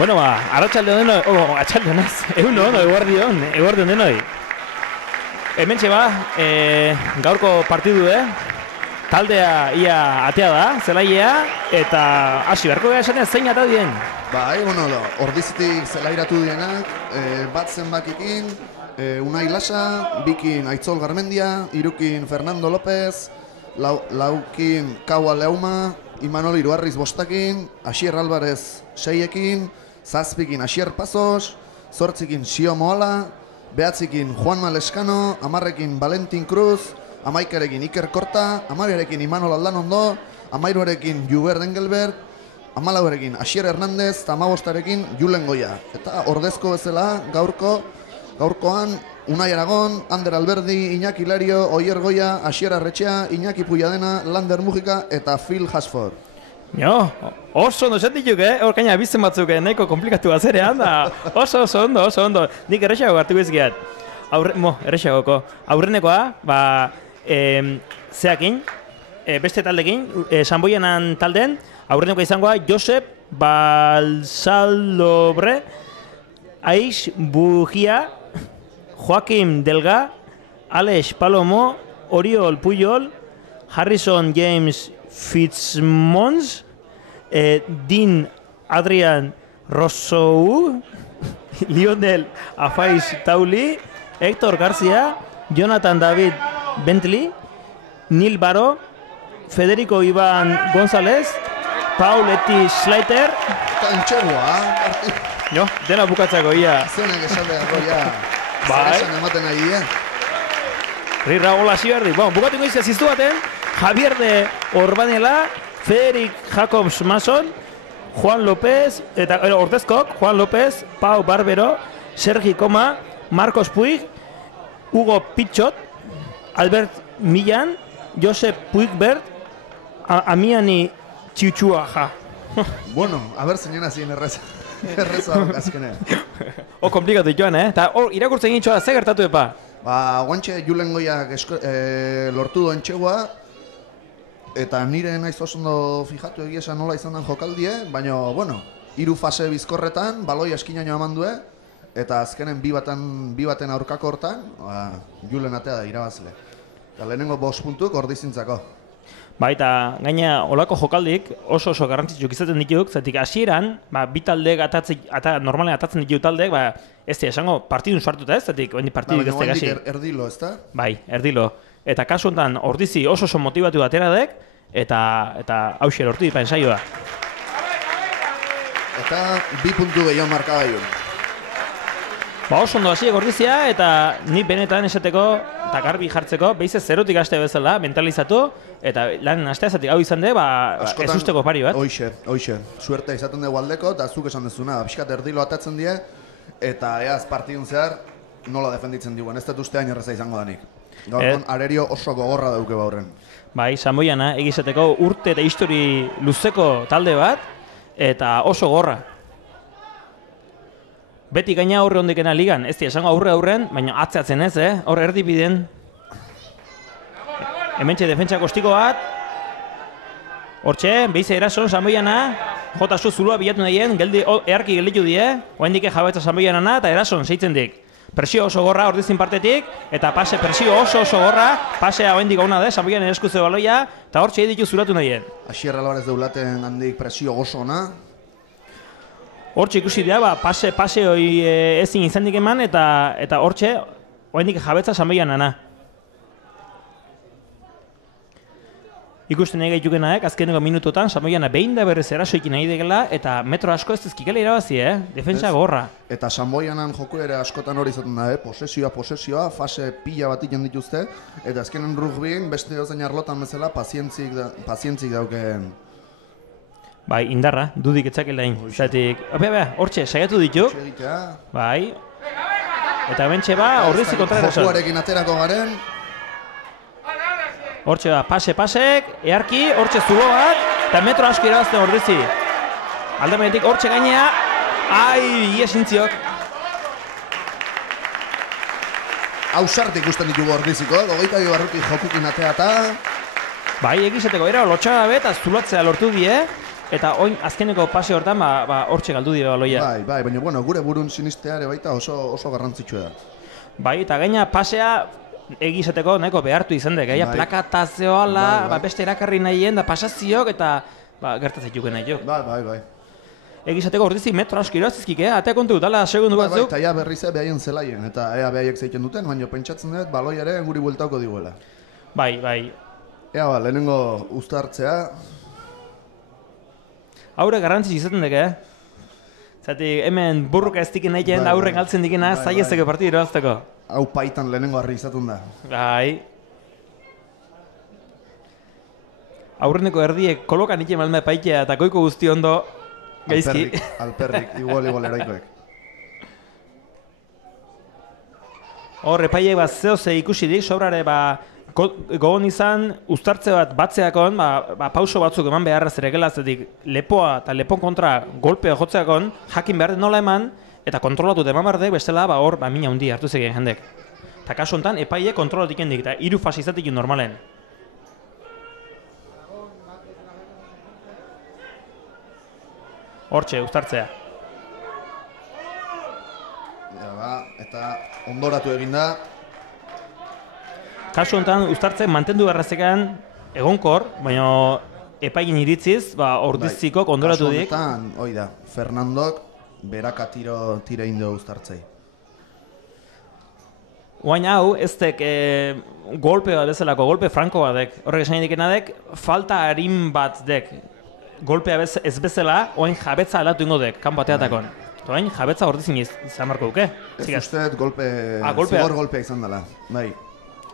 Bueno, arratsalde denoi, atxalde naz, eguerdi denoi. Hementxe gaurko partidu, taldea ia atea da, zelaia, eta hasi beharko gara esanean zein ata dien. Bueno, ordizitik zelairatu dienak, bat zenbakikin, Unai Lasa, bikin Aitzol Garmendia, irukin Fernando López, laukin Kaua Leuma, Imanol Iruarriz bostakin, Asier Alvarez seiekin, zazpikin Asier Pasos, zortzikin Xio Moala, behatzikin Juan Maleskano, amarrekin Valentin Cruz, amaikarekin Iker Korta, amabiarekin Imanol Aldanondo, amairuarekin Juber Dengelberg, amalauarekin Asier Hernández, eta amabostarekin Julen Goia. Eta ordezko bezala gaurkoan Unai Aragon, Ander Alberdi, Iñaki Hilario, Oier Goia, Asier Arretxea, Iñaki Puyadena, Lander Mujika eta Phil Hasford. Jo, oso ondo esan dituk, hor gaina bizten batzuk nahiko komplikatu bazerean da. Oso ondo. Nik errexago hartu bezkiat. Errexagoko. Aurrenekoa, zeakin, beste taldekin, Sanboianan talden, aurrenekoa izangoa Josep Balsalobre, Aiz Bugia, Joaquim Delga, Alex Palomo, Oriol Puyol, Harrison James Fitzmons, Dean Adrian Rossou, Lionel Afaiz Tauli, Héctor García, Jonathan David Bentley, Neil Baro, Federico Iván González, Paul Eti Slater. Jo, dena bukatzako ia. Zenak esateako ia. Zeresan ematen nahi, Rira, hola, ziberdi. Bukatuko izan ziztu baten, Javier de Orbanela, Federic Jacobs Mason, Juan López, eta ordezkok, Juan López, Pau Barbero, Sergi Coma, Marcos Puig, Hugo Pichot, Albert Millan, Josep Puigbert, Amiani Txiutxuaja. Bueno, a ver, señora, sin erreza azkenean. Komplikatu joan, eta irakurtzen gintxoa, ze gertatu epa? Guantxe Julen Goiak lortu duen txegua, eta nire naiz oso ondo fijatu egia esan nola izan den jokaldie, baina, bueno, 3 fase bizkorretan, baloi eskinaino eman due, eta azkenen bi baten aurkako hortan, Julen atea da irabazle. Eta lehenengo 5 puntuk ordizintzako. Eta gaina olako jokaldik oso garrantzitsuk izaten dituk, zatik hasieran, bi taldeek normalen atatzen ditu taldeek, ez da esango partidun sartuta ez, zatik partidik ez da gasi. Erdilo, ez da? Erdilo. Eta kasu honetan ordizi oso motivatu ateradek, eta hauxe lortu dipa ensaioa. Eta 2 puntu gehiago marka gaiun. Oso ondo hasiek ordizia, eta nik benetan esateko, eta garbi jartzeko, behize zerotik haste bezala, mentalizatu, eta lan asteazatik hau izan de, ez usteko pari bat. Hoxe. Suertea izaten dugu aldeko, eta zuk esan dezuna, pixkat erdilo atatzen die, eta eaz partidun zehar nola defenditzen diguen, ez dut ustean erreza izango danik. Gaurkon arerio oso gogorra dauke baurren. Sanboiana, egizateko urte eta histori luzeko talde bat, eta oso gorra. Beti gaina aurre hondikena ligan, ez esango aurren, baina atzeatzen ez, Horre erdibiden. Hementxe defentsa kostiko bat. Hortxe, behize erason, Sanboiana. Jotasu zulua bilatu nahien, earki gelditu die. Oaindik jabetza Sanboianana eta erason, zeitzen dik. Presio oso gorra ordizin partetik, eta presio oso gorra, pasea oaindik gauna da, Sanboian ereskutze baloia, eta hortxe editu zulatu nahien. Asier Alvarez deulaten handik presio oso ona. Hortxe ikusi dira, pase hori ezin izan dik eman, eta hortxe, oaindik jabetza Sanboianana. Ikusten nahi gaitukenaek, azkeneko minutotan, Sanboiana behin da berrez erasoikin nahi degela, eta metro asko ez dizkikela irabazi, defentsa gorra. Eta Sanboianan joku ere askotan hori izaten da, posesioa, fase pila bat ikan dituzte, eta azkenen rugbien, beste dozein arlotan bezala, pazientzik daukeen. Indarra, dudik etzakelain. Zatik, hortxe, saiatu ditu. Eta bentxe horrizi kontraerason. Jokuarekin aterako garen. Hortxe pasek, earki, hortxe zugo bat, eta metro asko irabazten horrizi. Aldamenetik hortxe gainea, iesintziok. Hausartik ikusten ditugu ordiziko, 22 barruki jokukin atea eta... Egizateko, era lotxaga bet, aztulatzea lortu die, eta oin azkeneko pase hortan hortxe galdu dira baloia. Bai, baina bueno, gure burun sinistea ere baita oso garrantzitsua da. Bai, eta gaina pasea egizateko nahiko behartu izan dek, plaka zeoala, beste erakarri nahien da pasazioak eta gertatzen juken nahi jo. Bai. Egizateko ordizik metro asko irazizkik, atea kontu dutala segundu batzuk. Eta ja berriz behaien zelaien, eta ea behaiek zeiten duten, baina pentsatzen dut baloiare guri bueltauko diguela. Bai. Ea lehenengo uztartzea. Haure garrantzitsu izaten dek, Zati, hemen burruka ez diken nahiken, aurren galtzen dikena, zaiezeko partidu irabazteko. Hau paitan lehenengo harri izatun da. Bai. Aurreneko erdiek kolokan ike malme paitea eta goiko guzti ondo gaizki. Alperrik, igual eroikoek. Hor, epaiek zehose ikusidik, sobrare gogon izan, uztartze bat batzeakon, pauso batzuk eman beharra zeregela, zetik lepoa eta lepon kontra golpea jotzeakon, jakin behar nola eman, eta kontrolatu eman behar bestela, hor, mina hundi hartu zegeen jendek. Eta kasu honetan, epaiek kontrolatu ikendik, eta 3 fase izatik normalen. Hortxe, uztartzea. Eta ondoratu eginda. Kasu honetan, uztartzen mantendu garrazekan egonkor, baina epaigin iritziz, ordizikok ondoratu dik. Kasu honetan, hoi da, Fernandok beraka tira indo uztartzei. Oain hau, ez dek golpe bat bezalako, golpe franko bat dek. Horrek esan dikena dek, falta harin bat dek. Golpea ez bezala, oain jabetza aldatu ingo dek, kanpo ateatakon. Oain jabetza ordizin izan marko duke. Ez usteet zigor golpea izan dela, bai.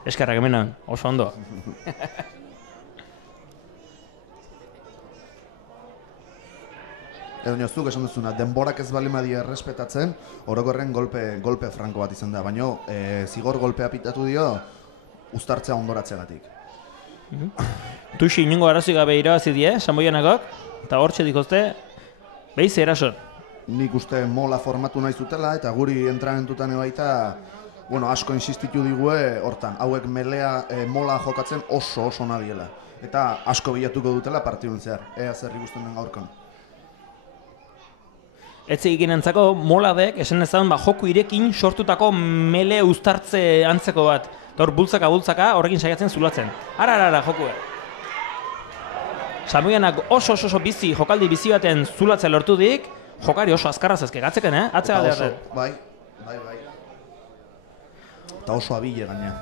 Eskerrak hemenan, oso ondo. Edo nioztuk esan duzuna, denborak ez bali madia errespetatzen, orokorren golpe franko bat izan da, baina zigor golpea pitatu dio uztartzea ondoratzeagatik. Tuxi inungo arazi gabe irabazi die, Sanboianakok, eta hortxe dikozte, behiz eraso. Nik uste mola formatu nahi zutela, eta guri entrenamentutan baita, asko insistitu digue hortan, hauek mola jokatzen oso nadiela. Eta asko bilatuko dutela partidun zehar, ea zer ikusten den gaurkon. Etze ikinentzako moladek, esan ezan, joku irekin sortutako mele uztartze antzeko bat. Eta hor bultzaka, horrekin saiatzen zulatzen. Ara, jokue. Sanboianak oso bizi, jokaldi bizi baten zulatzen lortu dik, jokari oso azkarraz ezke gatzeken, Atzea alde. Bai. Eta oso abile gaina.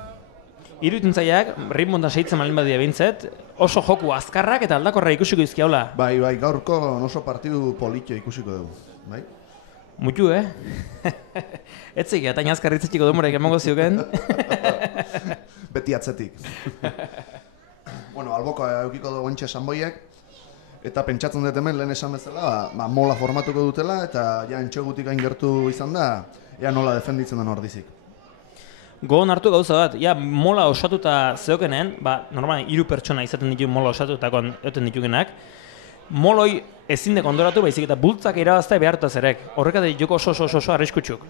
Irudituntzaiak, ritmontan seitzen malin badia bintzet, oso joku azkarrak eta aldakorra ikusiko izkiaula. Bai, gaurko oso partidu politxo ikusiko dugu. Bai? Mutu, Etzik, eta inazkarritzetiko demorek emango zioken. Beti atzetik. Alboko eukiko dugu entxe Sanboiek, eta pentsatzen dut hemen lehen esan bezala, mola formatuko dutela, eta ja entxegutik gain gertu izan da, ea nola defenditzen den ordizik. Gogon hartu gauza bat, mola osatuta zeokenen, normalen 3 pertsona izaten ditu mola osatutakon euten ditukenak, moloi ezin dek ondoratu baizik eta bultzak irabaztea behartuta zerek. Horrekatik joko oso arriskutsuk.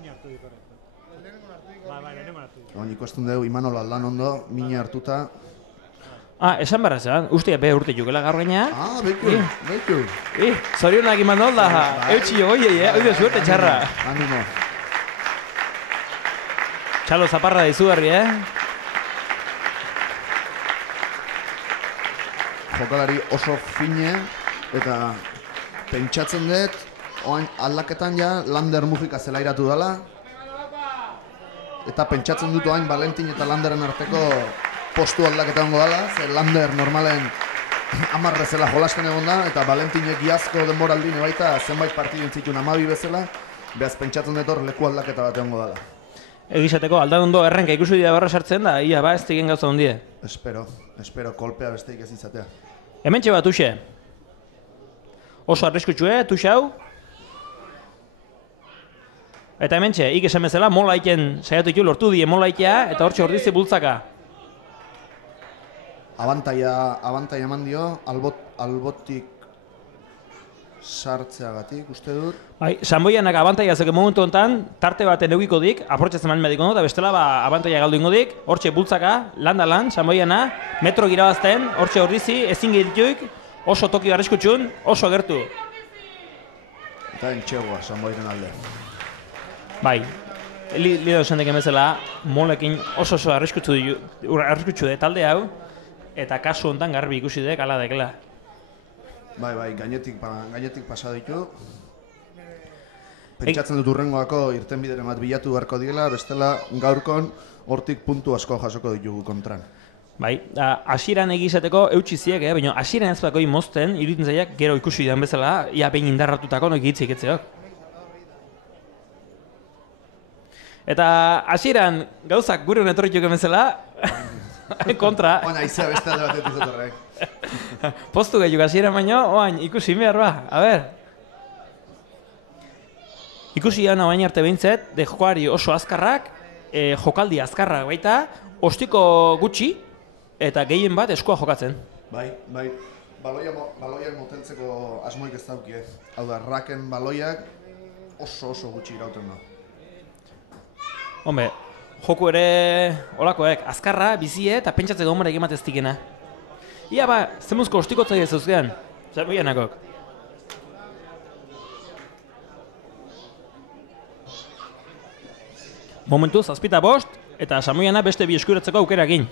Ikusten dugu Imanol Aldan ondo, mina hartuta. Esan barra zean, uste be urte jukela gaur gaina. Beitu. Zorionak Imanol da, eutxi oie, oide suerte txarra. Animo. Txalo zaparra da izugarri, Jokalari oso fine, eta pentsatzen dut, aldaketan Lander Mujika zelairatu dela, eta pentsatzen dut Valentin eta Landeren arteko postu aldaketan dela, ze Lander normalen 10 bezala jolasten egon da, eta Valentinek iazko denboraldine baita zenbait partidun zituen 12 bezala, behaz pentsatzen dut hor leku aldaketa bat egon dela. Egizateko, aldan ondo errenka ikusi dira barra sartzen da, ia ez tegen gauza ondie. Espero, kolpea besteik ez izatea. Hemen txe bat, Tuxe. Oso arriskutxue, Tuxe hau. Eta hemen txe, ik esan bezala, mola iken saiatu ditu lortu die mola ikea, eta hortxe ordizi bultzaka. Abantaia eman dio, albotik sartzeagatik, uste dut. Sanboianak abantaia zeke momentu honetan, tarte baten eugiko dik, aportzatzen malen mediko eta bestela abantaia galdu ingo dik, hortxe bultzaka, lan, Sanboiana, metro girabazten, hortxe ordizi, ezin gehituik, Oso toki arriskutxun, oso gertu. Eta entxegoa, Sanboiren alde. Bai, lido esan deken bezala, molekin oso arriskutsu de talde hau, eta kasu hontan garbi ikusi dek, ala dekela. Bai, gainetik pasa ditu. Pentsatzen dut urrengoako irtenbideren bat bilatu beharko diela, bestela gaurkon hortik puntu asko jasoko ditugu kontran. Bai, hasieran egizateko eutxiziek, baina hasieran ez bakoi mozten, iruditzen zaiak gero ikusi den bezala, ia behin indarratutako noik hitzik etzeok. Eta hasieran gauzak gure honetorrituk bezala, kontra. Oain aizea beste alde batetik zotorrek. Postu gehiuk hasieran baino, oain ikusi behar ba, a ber. Ikusi gana baina arte behintzet, de jokoari oso azkarrak, jokaldi azkarrak baita, ostiko gutxi, eta gehien bat eskua jokatzen. Bai, baloiak moteltzeko asmoik ez daukie. Hau da, raken baloiak oso gutxi irauten da. Hombre, joku ere olakoek, azkarra, bizie eta pentsatzeko gomara egimat ez dikena. Ia ba, zemuzko ostikotza ez zeuzkean, Sanboianakok. Momentuz, 7:05, eta Sanboiana beste bi eskuratzeko aukera egin.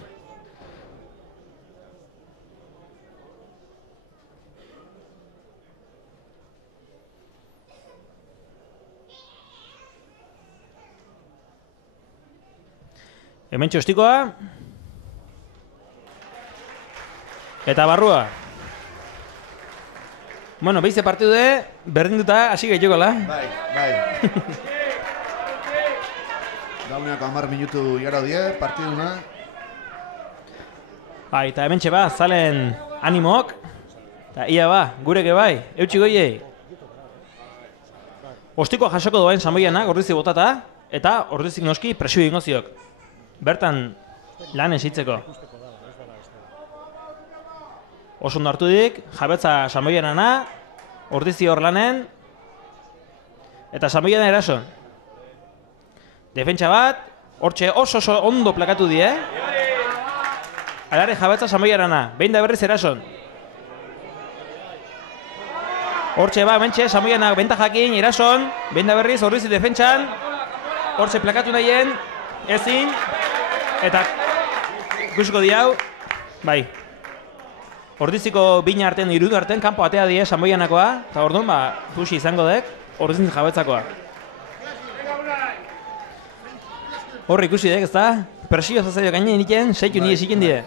Hemen txostikoa. Eta barrua. Bueno, behize partidu berdinduta hasi gehiokola. Bai. Dauneako 10 minutu igaro die, partiduna. Bai, eta hemen txeba, zalen animok. Eta ia ba, gureke bai, eutxi goiei. Ostikoa jasoko doain Sanboiana, ordizi botata, eta ordizik noski presio ingo ziok. Bertan lan esitzeko. Oso ondo hartu dik, jabetza Sanboianana, ordizi hor lanen, eta Sanboiana erason. Defentsa bat, hortxe oso ondo plakatu die. Alare jabetza Sanboianana, behin da berriz erason. Hortxe ba, mentxe, Sanboiana bentajakin, erason, behin da berriz, ordizi defentsan, hortxe plakatu nahien, ezin, eta ikusiko diau, bai. Ordiziko bina artean, irudu artean, kanpo atea die Sanboianakoa, eta orduan, ba, pusi izango dek, ordizin jabetzakoa. Horri ikusi dek, ezta? Presio zazaio gainen iten, seitu nire ziken die.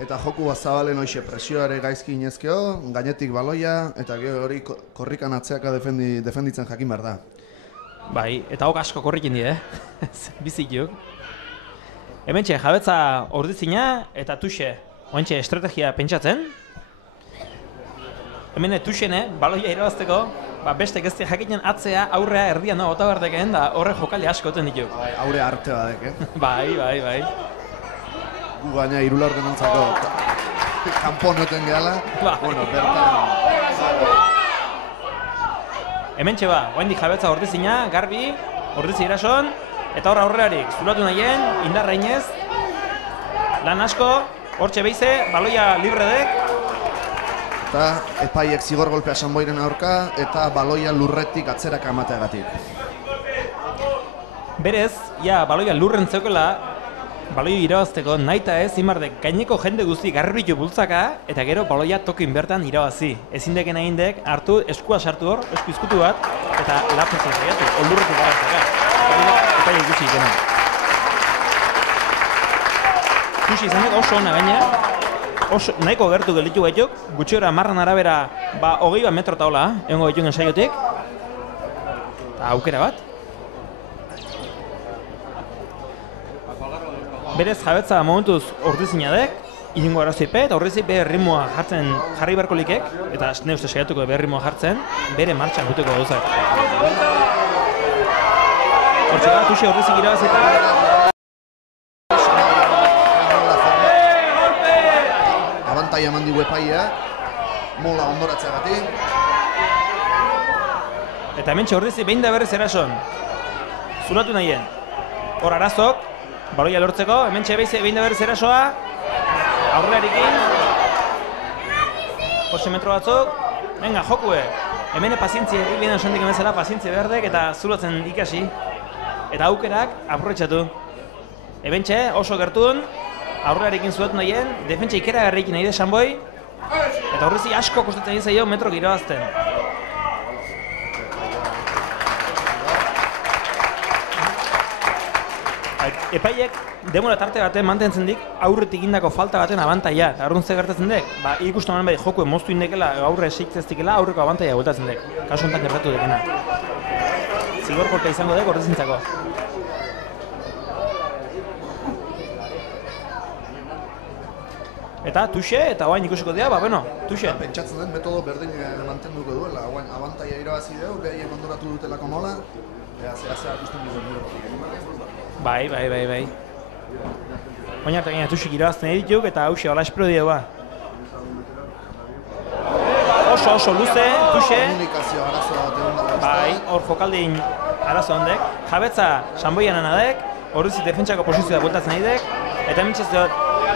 Eta joku zabalen hoxe presioare gaizki inezkeo, gainetik baloia, eta gero hori korrikan atzeaka defenditzen jakin behar da. Bai, eta hok asko korrikin die, bizituk. Hementxe, jabetza ordizina eta tuxe, oentxe estrategia pentsatzen. Hemen tuxene, baloia irabazteko, beste gezti jakinen atzea aurrea erdian bota berdeken, da horre jokaldi asko oten dituk. Bai, aurre arte badek, Bai. Gu gaina irula ordenantzako kanpon noten gehala, bueno, bertan... Hementxe ba, oendik jabetza ordizina, garbi, ordizi irason, eta horra aurrearik, zulatu nahien, indarra inez, lan asko, hortxe behize, baloia libre dek. Eta epaiek zigor golpea Sanboiren aurka, eta baloia lurretik atzeraka amateagatik. Berez, ja, baloia lurren zeukela, baloia irabazteko naita ez, imardek, gaineko jende guzti garbitu bultzaka, eta gero baloia tokin bertan irabazi. Ezin deken egin dek, hartu eskua sartu hor, esku izkutu bat, eta lapurtzen zaiatu, oldurretik gara. Eta ikusi ikena. Ikusi izan dut oso ona gaina, nahiko gertu gelitu gaituk, gutxi gora marran arabera, 20 metro taola, egongo gaituk ensaiotik. Eta aukera bat. Berez jabetza momentuz ordizina dek, iringo arazoipe, eta horrezik bere ritmoa jarri beharko likek, eta ne uste saiatuko bere ritmoa jartzen, bere martxan guteko gauzak. Hortxe da, tuxe horrezik irabazita. Abantaia eman digu epaia, mola ondoratzeagatik. Eta hementxe horrezik behin da berriz erason. Zulatu nahien. Hor arazok, baloia lortzeko, hementxe behin da berriz erasoa, aurrearikin. Jose metro batzuk, venga, jokue. Hemen pazientzia, egin osantik emezela, pazientzia behardek eta zulatzen ikasi. Eta aukerak aprobetxatu. Ebentxe, oso gertun, aurrearekin zuetu nahien, defentsa ikeragarrikin nahi de Sanboi, eta horrezi asko kostatzen egin zaio metro irabazten. Epaiek demora tarte baten mantentzen dik aurretik indako falta baten abantaia. Arrun ze gertatzen dek, ikustu manen bai jokue moztu indekela, aurre seitzeztikela, aurreko abantaia bueltatzen dek. Kasu honetan gertatu dekena. Zigor kolpe izango dek ordezintzako. Eta tuxe, eta oain ikusiko dira, bueno, tuxe. Pentsatzen den metodo berdin mantenduko duela, oain abantaia irabazi dugu, behaiek ondoratu dutelako mola, zehazea ikusten dugu. Bai. Baina hartu gaina tuxik irabazten edituk eta hausia hola espero dira. Oso luze, tuxe. Komunikazio arazo bat egon dago. Bai, hor jokaldin arazo handek. Jabetza Sanboian anadek, horrezik defentsako posizioa bueltatzen nahi dek, eta hementxez dut,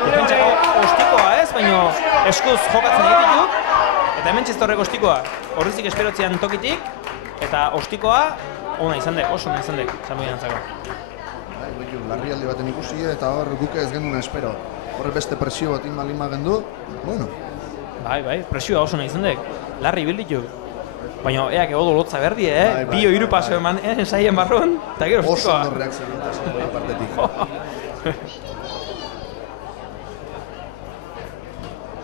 defentsako ostikoa ez, baina eskuz jokatzen nahi dituk, eta hementxez horrek ostikoa, horrezik esperotzean tokitik, eta ostikoa ona izan dek, oso ona izan dek, Sanboian antzako. Larrialdi baten ikusi eta hor guke ez genuen espero. Horre beste presio bat inmalima gendu, bueno. Bai, presioa oso nahi izan dek, larri bilditu. Baina eak egodo lotza berdi, bio hiru paso eman ensaien barrun, eta gero ostikoa. Oso ondo reakzio dut Sanboia partetik.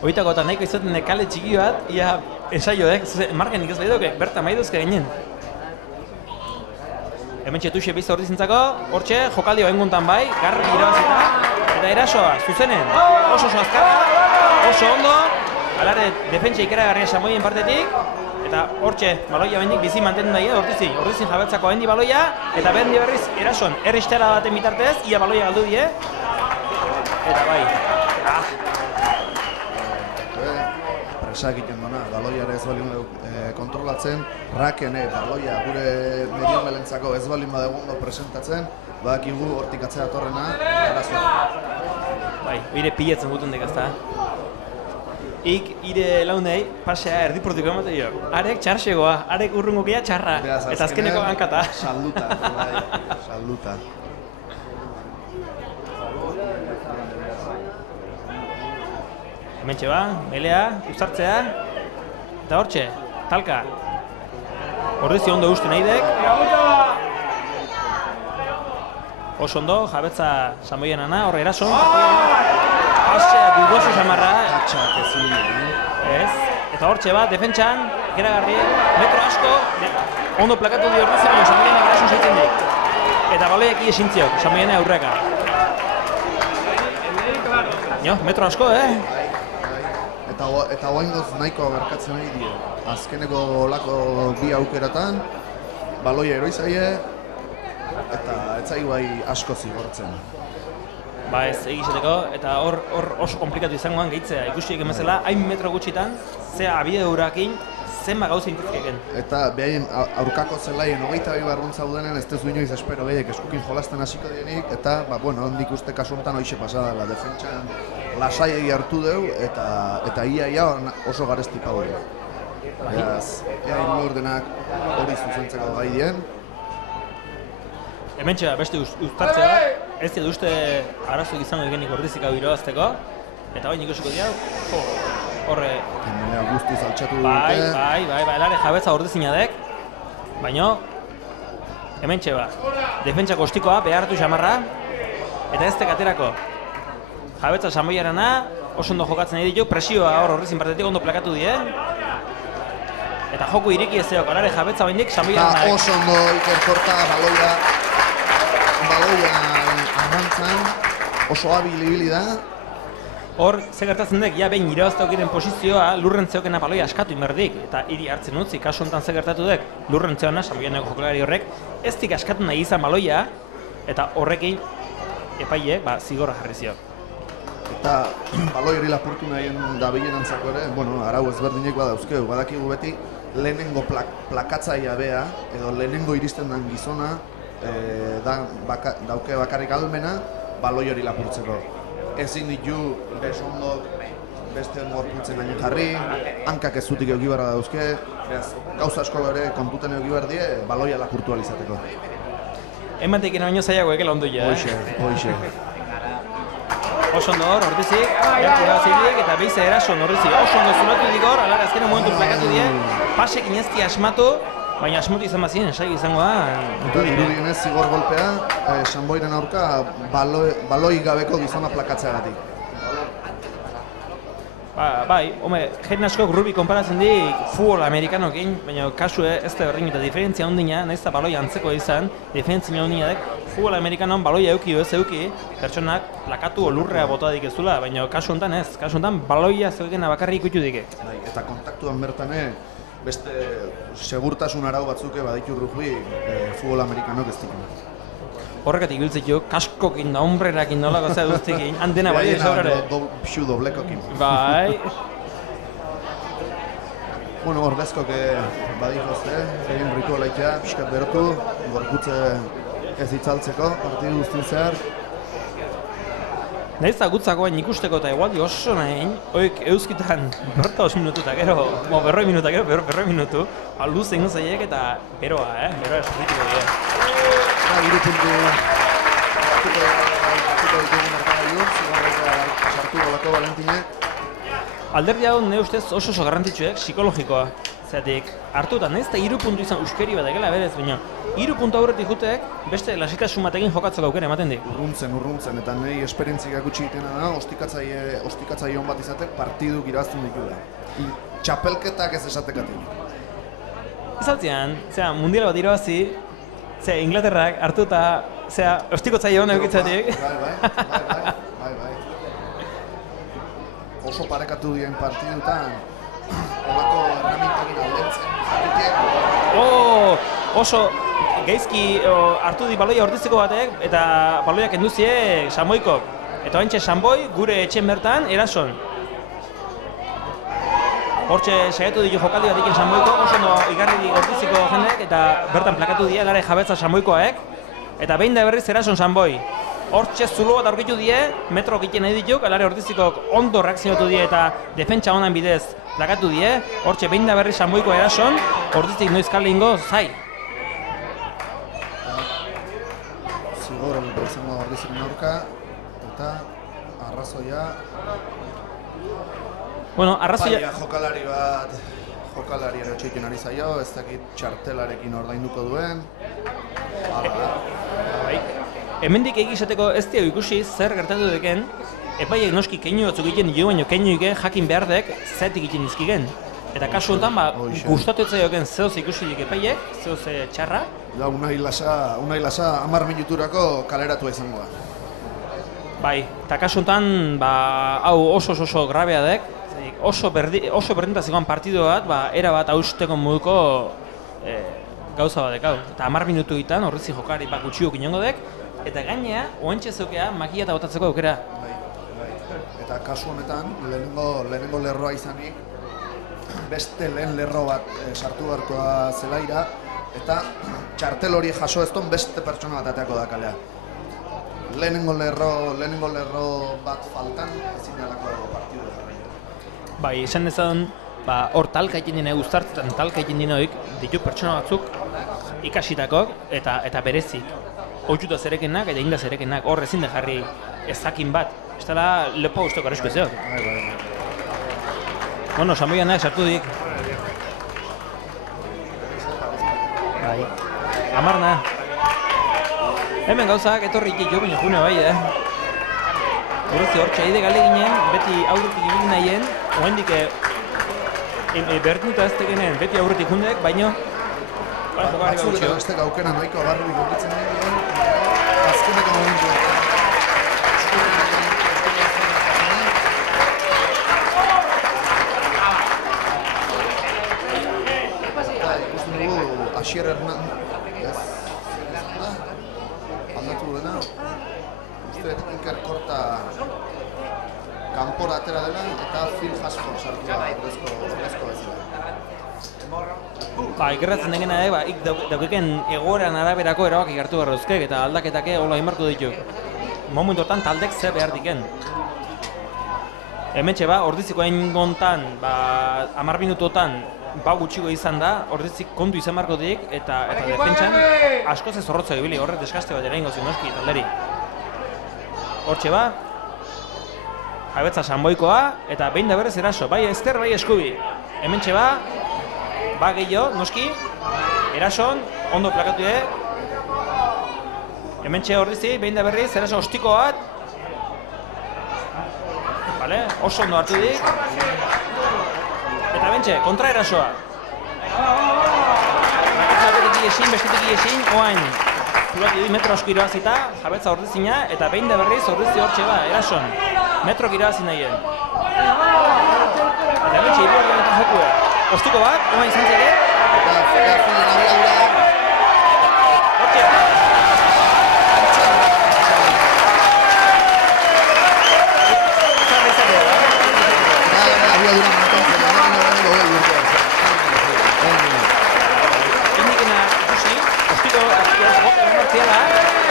Hoitako eta nahiko izaten kale txiki bat, ia ensaioek, margenik ez behidok, berta maiduzke ginen. Hemen txetuxe bizta hortizintzako, hortxe, jokaldi oenguntan bai, garri irabazita, eta erasoa, zuzenen, oso azkarra, oso ondo, alare defentsa ikeragarria Sanboien partetik, eta hortxe, baloia bendik bizi mantendu nahi, hortizin jabetzako hendi baloia, eta behendi berriz erason, erristela baten bitartez, ia baloia galdu die, eta bai, Presa egiten duna, baloiare ez balin kontrolatzen, rakene baloia gure mediomelentzako ez balin badegu ondo presentatzen, badakigu hortik atzera torrena, arazoa. Bai, ire piletzen gutun dekazta. Ik ire launei pasea erdiportiko emate jo. Arek txarxegoa, arek urrungokia txarra, eta azkeneko hankata. Salduta, salduta. Hementxe ba, melea, uzartzea, eta hortxe, talka. Horrezi ondo uste nahi dek. Oso ondo, jabetza Sanboien ana, horre erason. Pasea dudoso samarra. Atxak ezin ez. Eta hortxe ba, defentsan, geragarri, metro asko, ondo plakatu di horrezi, baina Sanboien erason zaitzen dik. Eta baloiak iesintziok, Sanboien aurreka. Metro asko, Eta oaingoz nahiko berkatzen nahi dio. Azkeneko olako bi aukeratan, baloia eroizaie, eta etzai bai asko zigortzen. Ba ez, egizateko, eta hor oso komplikatu izangoan gehitzea. Ikusi egin bezala, hain metro gutxitan, zea abide eurakin, zenba gauza intizkeken. Eta behaien aurkako zelaien 22 barrun zaudenen, ez tezu inoiz espero behiek eskukin jolasten hasiko dienik, eta, handik uste kasu honetan hoxe pasadala, defentsan lasaiegi hartu dugu, eta ia oso garesti pau dugu. Beraz, ea ordenak hori zuzentzeko gai dien. Hementxe beste uztartzea, ez dut uste arazoak izango egenik ordizik hau irabazteko, eta bain ikusiko dira, horre... Menea guztiz altxatu dute. Bai, elare jabetza ordezina dek, baina hementxe ba, defentsa kostikoa behartu xamarra, eta ez tekaterako. Jabetza Sanboiarana, oso ondo jokatzen nahi ditu, presioa horrezin partetik ondo plakatu die. Eta joku ireki ez zeok, alare jabetza baindik Sanboiarana. Oso ondo Iker Korta, baloia arrantzan, oso habil ibili da. Hor, ze gertatzen dek, ja behin irabazteok iren posizioa lurren zeokena baloia askatu inberdik, eta hiri hartzen utzi, kasu honetan ze gertatu dek, lurren zeona, Sanboianeko jokalari horrek, ez dik askatu nahi izan baloia, eta horrekin epaile, zigorra jarri zio. Eta baloi hori lapurtu nahien dabilen antzako ere, arau ezberdinek badauzkeu, badakigu beti lehenengo plakatzaia bea, edo lehenengo iristen den gizona, dauke bakarrik almena, baloi hori lapurtzeko. Ezin ditu desondok beste gorputzen gainen jarri, hankak ez zutik euki barra dauzke, beraz, gauza asko ere kontuten euki behar die, baloia lapurtu alizateko. Ematik ina baino zaiago ekela ondo ja. Hoxe. Oso ondo hor, ordizik, zirik, eta behiza erason ordizik. Oso ondo zulatu dik hor, alar azkena momentu plakatu die, pasek inezki asmatu, baina asmatu izan bazien, esai izango da. Irudienez zigor golpea, Sanboiren aurka baloi gabeko gizona plakatzeagatik. Bai, jende askok rugby konparatzen dik futbol amerikanokin, baina kasu ez da horrein eta diferentzia ondina, nahiz eta baloi antzeko izan, diferentzia ondina dek, futbol amerikanon baloia euki ez euki, pertsonak plakatu olurrea bota dik ez dula, baina kasu honetan ez, kasu honetan baloia zeukena bakarrik ikutu dike. Bai, eta kontaktuan bertane, beste segurtasun arau batzuke baditu rugby futbol amerikanok ez dikena. Horregatik biltzitu, kaskokin da hombrerakin nolako zea duztikin, handena bai ez horre. Piu doblekokin. Bai. Bueno, ordezkok badikozte, egin rituala itea, pixkat berotu, gorputze ez itzaltzeko, partidu guztien zehar. Nahiz eta gutzakoan ikusteko eta igualdi oso nahin, oik euskitan berta 5 minutu eta gero, berroi minutu eta gero, berroi minutu, luz egin zaiek eta beroa, beroa esritiko dira. Iru puntu hartuko ditugun markagailu, zigarreko sartu golako Valentinek. Alderdi hau ne ustez oso garrantzitsuek psikologikoa. Zeratik, hartuta nahiz eta 3 puntu izan uskeri bat egela berez, baina 3 puntu aurretik jutek beste lasitasun batekin jokatzeko aukera ematen dik. Urruntzen, eta nahi esperientzik gutxi egitena da, ostikatzaile hon bat izatek partiduk irabazten dituela. Txapelketak ez esatekatik. Izaltzean, mundial bat irabazi, Inglaterrak hartuta, ostikotzaile hona eukitzatik. Bai. Oso parekatu dien partidutan, olako erramintakin aldentzen. Oso geizki hartu di baloia ordiziko batek, eta baloiak enduzie Sanboiko. Eta ointxe Sanboi gure etxen bertan erason. Hortxe saiatu ditu jokaldi bat ikin Sanboiko, oso ondo igarri di ordiziko jendeek, eta bertan plakatu die lare jabetza Sanboikoak, eta behin da berriz erason Sanboi. Hortxe zulo bat aurkitu die, metro egiten nahi dituk, alare ordizikok ondo reakzionatu die eta defentsa honan bidez plakatu die, hortxe behin da berriz Sanboiko erason, ordizik noiz kalde ingo zai. Zigor izango ordiziren aurka, eta arrazoia... Bueno, arrazoia... Jokalari bat, jokalari erotxeikin ari zaio, ez dakit txartelarekin ordainduko duen. Hemendik egizateko ez dio ikusi zer gertatu deken, epaiek noski keinu batzuk egiten jo, baino keinu jakin behar dek zetik egiten izkigen. Eta kasu honetan, gustatu etzaioken zehoz ikusi dik epaiek, zehoz txarra. Da, Unai Lasa 10 minuturako kaleratua izango da. Bai, eta kasu honetan, hau oso grabea dek, oso berdintazikoan partidu bat, era bat hausteko moduko gauza bat dekau. Eta 10 minutuetan horrezi jokari gutxiok inongo dek, eta gainea, oentxe zeukea, makia eta botatzeko aukera. Bai. Eta kasu honetan, lehenengo lerroa izanik, beste lehen lerro bat sartu beharkoa zelaira, eta txartel hori jaso ez duen beste pertsona bat ateako da kalea. Lehenengo lerro bat faltan, ezin alako partidu jarraio. Bai, esan dezan, hor talka egin dina guztartzen, talka egin dinoik, ditu pertsona batzuk ikasitakok eta berezik. Oitzuta zerekenak eta inda zerekenak, hor ezin da jarri ezakin bat. Ez dela lepo guztoko arrezko ezeok. Bueno, Sanboianak sartu dik. Bai. Amarna. Hemen gauzak etorri ikitu, baina june bai, Horrezi hor txaide gale ginen, beti aurretik egin nahien, oendik bertuta ez tekenen, beti aurretik jundek, baina batzuk eta bestek aukera nahiko agarru ikokitzen nahi, azkeneko momentu. Ikusten dugu, Asier Hernandez aldatu duena. Uste Iker Korta kanpora atera dela eta Phil Hasford sartu da ordezko bezala. Ikerratzen dengena ik daukeken egoeran araberako erabaki hartu beharrezkek eta aldaketake hola inbarko ditu. Momentu hortan taldek zer behar diken. Hementxe ba, ordiziko hain gontan, 10 minutotan, gutxiko izan da, ordizik kontu izan marko dik, eta defentsan askoz ez zorrotza ibili, horret eskaste bat eraingo zuen noski talderi. Hortxe ba, jabetza sanboikoa, eta behin da berrez eraso, bai ezker, bai eskubi. Hementxe ba, gehiago, noski, erason, ondo plakatu hementxe ordizi, behin da berriz, eraso ostiko bat, oso ondo hartu dik, eta bentxe, kontra erasoa. Batetik iesin, bestetik iesin, oain zuratu di metro asko irabazita, jabetza ordizina, eta behin da berriz ordizi hortxe ba, erason, metrok irabazi nahien. Eta bentxe, iruaren eta jokue. Ostiko bat, oain izan zege. Hortxe.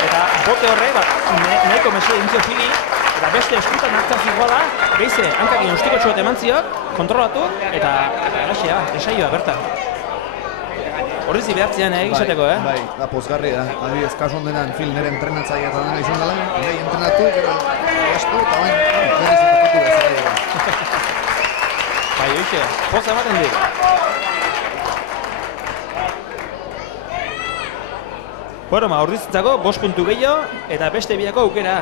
Eta bote horre, nahiko mesue dintzio fili, eta beste eskutan hartzen zikoa da, behize, hankakin ustiko txuat eman ziok, kontrolatu, eta eraxea, esaioa bertan. Horrizi behartzean egizateko, Bai, da pozgarri da. Adibidez, kasu ondenan film nire entrenatzaia eta dena izan dela, nire entrenatu, gero estu, eta bain, berriz entrenatu bezala. Bai, oixe, poza ematen dik. Bueno, ordizitzako, 5 puntu gehiago, eta beste biako aukera.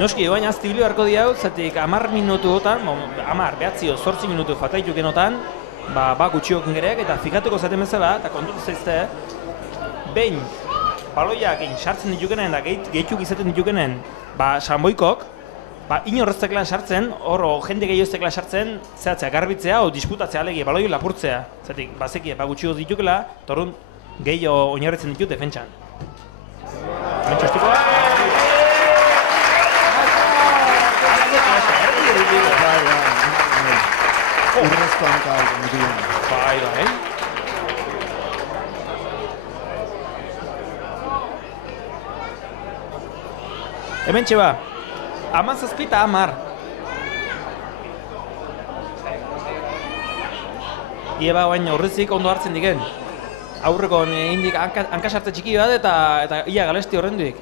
Noski, oain azti bilo harko diau, zatik 10 minutuotan, 8 minutu fataitukenotan, gutxiok ingereak, eta fikatuko zaten bezala, eta kontutu zaizte, behin, baloiak sartzen ditukenen, eta gehituk izaten ditukenen, sanboikok, inorreztekela sartzen, hor jende gehioztekela sartzen, zehatzea, garbitzea, o disputatzea alegi, baloi lapurtzea. Zatik, bazekie, gutxioz ditukela, torun gehiago oinarritzen ditut defentsan. Mentxo estikoa. Urrezko hanka aldo, mutuen. Bai. Hementxe ba. 17 eta 10. Ieba baina horrezik ondo hartzen diken. Aurreko indik hankasarte txiki bat eta ia galesti horrenduik.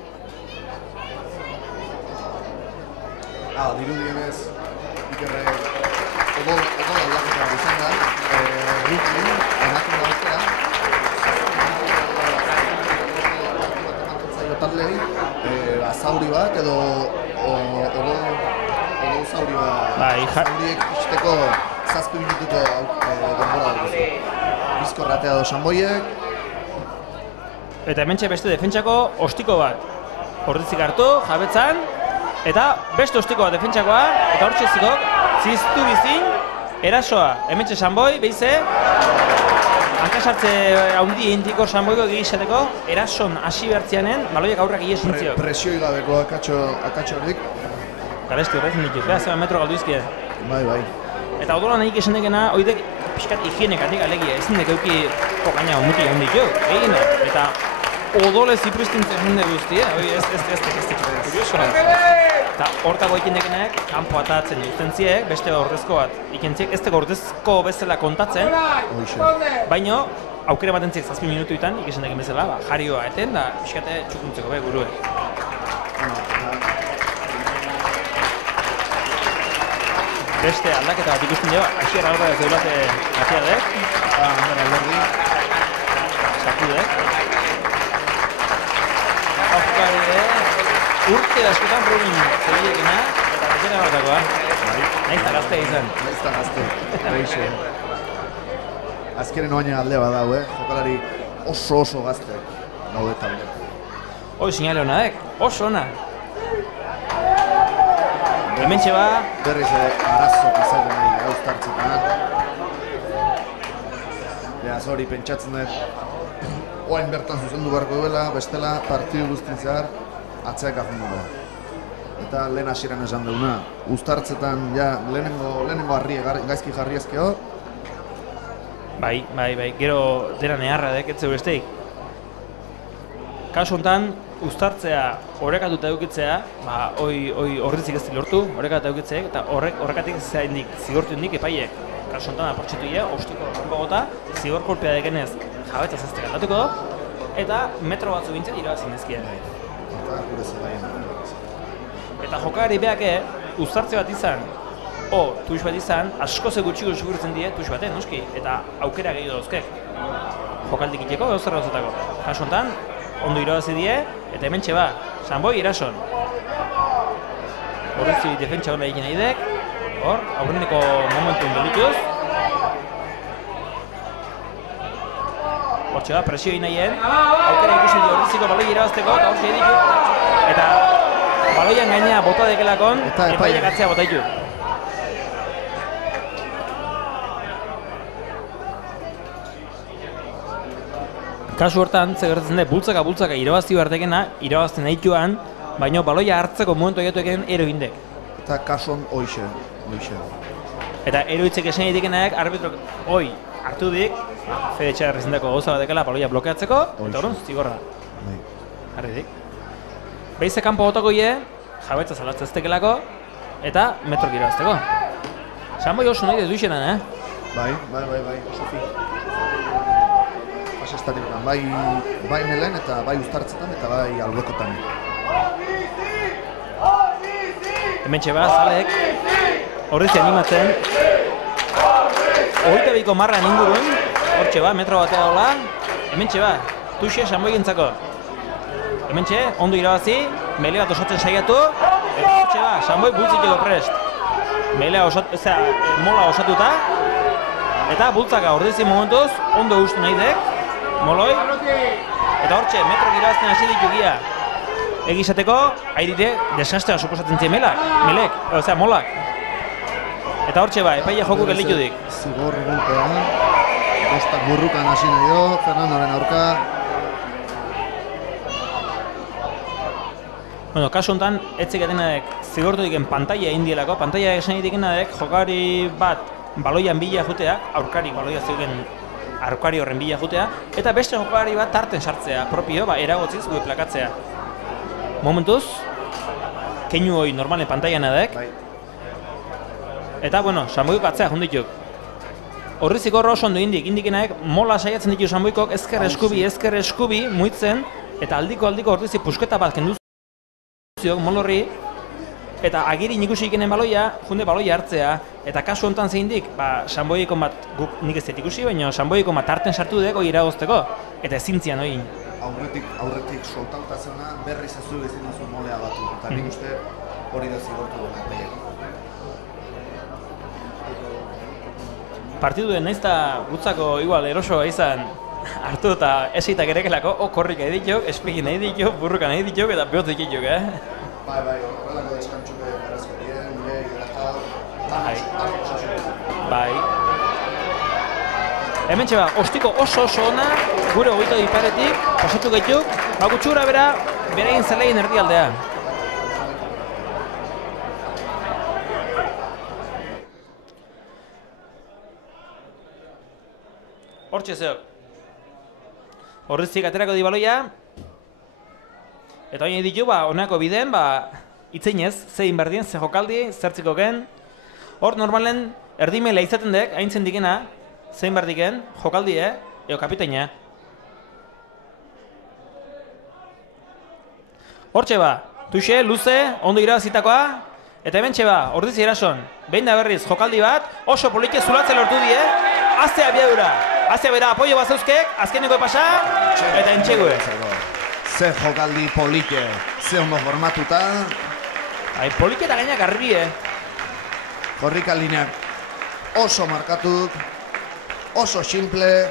Dirudienez, ikerre odol aldaketa izan da, Brooklyn, ematen da bezala, taldei, zauri bat edo odol zauri bat, zauriek ikusteko 7 minutuko denbora dut. Bizkorratea do sanboiek. Eta hementxe beste defentsako ostiko bat. Hortzik hartu, jabetzan, eta beste ostiko bat defentsakoa, eta hortxe zikok, ziztu bizin, erasoa. Hementxe sanboi, behize, hankasartze haundi indiko sanboiko egizateko, erason hasi behartzianen, baloiak aurrak iesintziok. Presioi gabeko akatxo hordik. Galesti horretzen dituk, zeba metro galdu izkie. Bai. Eta odola nahik esan dekena, oidek pixkat higienekatik alegia, ezin dek euki gaina muti haundi jo, egin eta odolez ipristintzen jende guztia, ez kuriosoa. Eta hortako ikin dekenak, kanpo atatzen duzentziek, beste ordezko bat ikentziek, ez teko ordezko bezala kontatzen, baino, aukera batentziek 7 minutuetan, ikesan deken bezala, jarioa eten, da pixkate txukuntzeko gurue. Beste aldaketa bat ikusten dugu, Asier Alvarez deulate atiadek, Ander Alberdi, Sakudek. Aukari urte askotan Rubin zebilekena, eta betera batakoa. Nahiz eta gazte izan. Nahiz eta gazte, azkeren oaina alde bat dago, jokalari oso gazte daude talde. Hoi sinale hona dek, oso hona. Hementxe ba... Berriz arazok izaten ari gauztartzetan. Beraz hori pentsatzen dut, oain bertan zuzendu beharko duela, bestela partidu guztin zehar atzeak afundu da. Eta lehen hasieran esan duguna, uztartzetan ja lehenengo gaizki jarri ezkeo. Bai, gero dena neharra dek, ez zeu besteik. kasu honetan, uztartzea orekatuta edukitzea, horrezik ez lortu, orekatuta edukitzea, eta horrekatik zaindik, zigortu indik epaiek. Kasu honetan, aportxitu dira, ostiko rango gota, zigor kolpea dekenez jabetza zaztek aldatuko do, eta metro batzu bintzen irabazin dizkia. Eta jokalari beake, uztartze bat izan, tuix bat izan, asko ze gutxiko sugurtzen die, tuix baten, noski, eta aukera gehiago dauzkek. Jokaldik iteko, gauzarra gauzetako. Kasu honetan, ondo irabazi die, eta hementxe ba, Sanboi irason. Horrezi defentsa hona egin nahi dek, aurreneko momentun delituz. Hortxe ba, presio egin nahien, aukera ikusi di horreziko baloi irabazteko, eta hortxe editu. Eta baloian gaina bota dekelakon, epaiak atzea bota ditu. Kasu hortan, zegertatzen da, bultzaka irabazti behartekena, irabazten nahi joan, baina baloia hartzeko momentu egatu eken ero hindek. Eta kason hoxe. Eta ero hitzek esan egitekenak, arbitrok hartu dik, Fede Etxearrizindako gauza bat dekela baloia blokeatzeko, eta horren zigorra. Harri dik. Beize kanpo gotako ie, jabetza zalatzea ez tekelako, eta metrok irabazteko. Sanboi oso nahi dezuixenan, Bai, Sofi. Bai nelen eta bai uztartzetan eta bai albokotan. Hementxe ba, zalek, horrezi animatzen. Hogeita biko marran ingurun, hortxe ba, metro batea dola. Hementxe ba, tuxe Sanboi gintzako. Hementxe, ondo irabazi, melea osatzen saiatu, eta hortxe ba, Sanboi bultziteko prest. Melea mola osatuta, eta bultzaka horrezi momentuz, ondo ustu nahi dek. Moloi, eta hortxe, metrok irabazten hasi ditu gia. Egizateko, haidite, desastea suposatzen zien melek, molak. Eta hortxe ba, epaile joku gelditu dik. Zigor gulpea, bostak burrukan hasi nahi do, Fernandoren aurka. Bueno, kasu honetan, etzik atenak zigortu diken pantaia indielako, pantaia esan dikenak jokari bat baloian bila juteak, aurkari baloia zeugen aurkari horren bila jutea, eta beste jokalari bat tarten sartzea, propio, eragotziz gure plakatzea. Momentuz, keinu hoi normalen pantaian edek, eta, bueno, Sanboik atzea jundituk. Horrizik horro oso ondo indikenaek, mola saiatzen ditu Sanboikok ezker eskubi, muitzen, eta aldiko horrizik pusketa bat kenduziok, molorri, eta agiri ikusi ikenen baloia, junde baloia hartzea, eta kasu honetan zehindik, Sanboikon bat, guk nik ez ikusi, baina Sanboikon bat harten sartu deko iragozteko, eta ezintzian hori. Aurretik soltauta zena, berriz ez du ezin duzu molea batu, eta nik uste hori da zigortu dena. Partiduen naiz eta gutzako igual erosoa izan hartu eta esitak erekelako, korrik nahi dituk, espegin nahi dituk, burruka nahi dituk, eta behotzik dituk, Bai, horrelako deskantxuke berazkerien, nire, Bai. Hementxe ba, ostiko oso ona, gure hogeita iparetik, pasatu gaituk, gutxura beraien zelaien erdialdea. Hortxe zeok. Horrezik aterako di baloia, eta hori ditu, honako bideen, itzeinez, zein berdien, ze jokaldi, zertziko gen. Hor, normalen, erdimela izaten dek, haintzen dikena, zein berdiken, jokaldi, eo kapiteina. Hortxe tuxe, luze, ondo irabazitakoa, eta hementxe ordiz irason, behin da berriz, jokaldi bat, oso polike zulatzen lortu die, azte abiadura. Azte bera, apoio bat zeuzkek, azkeneko pasa, eta entxegue. Ze jokaldi polike, ze ondo formatuta. Polike eta gainak garbi, Korrikalineak oso markatut, oso simple.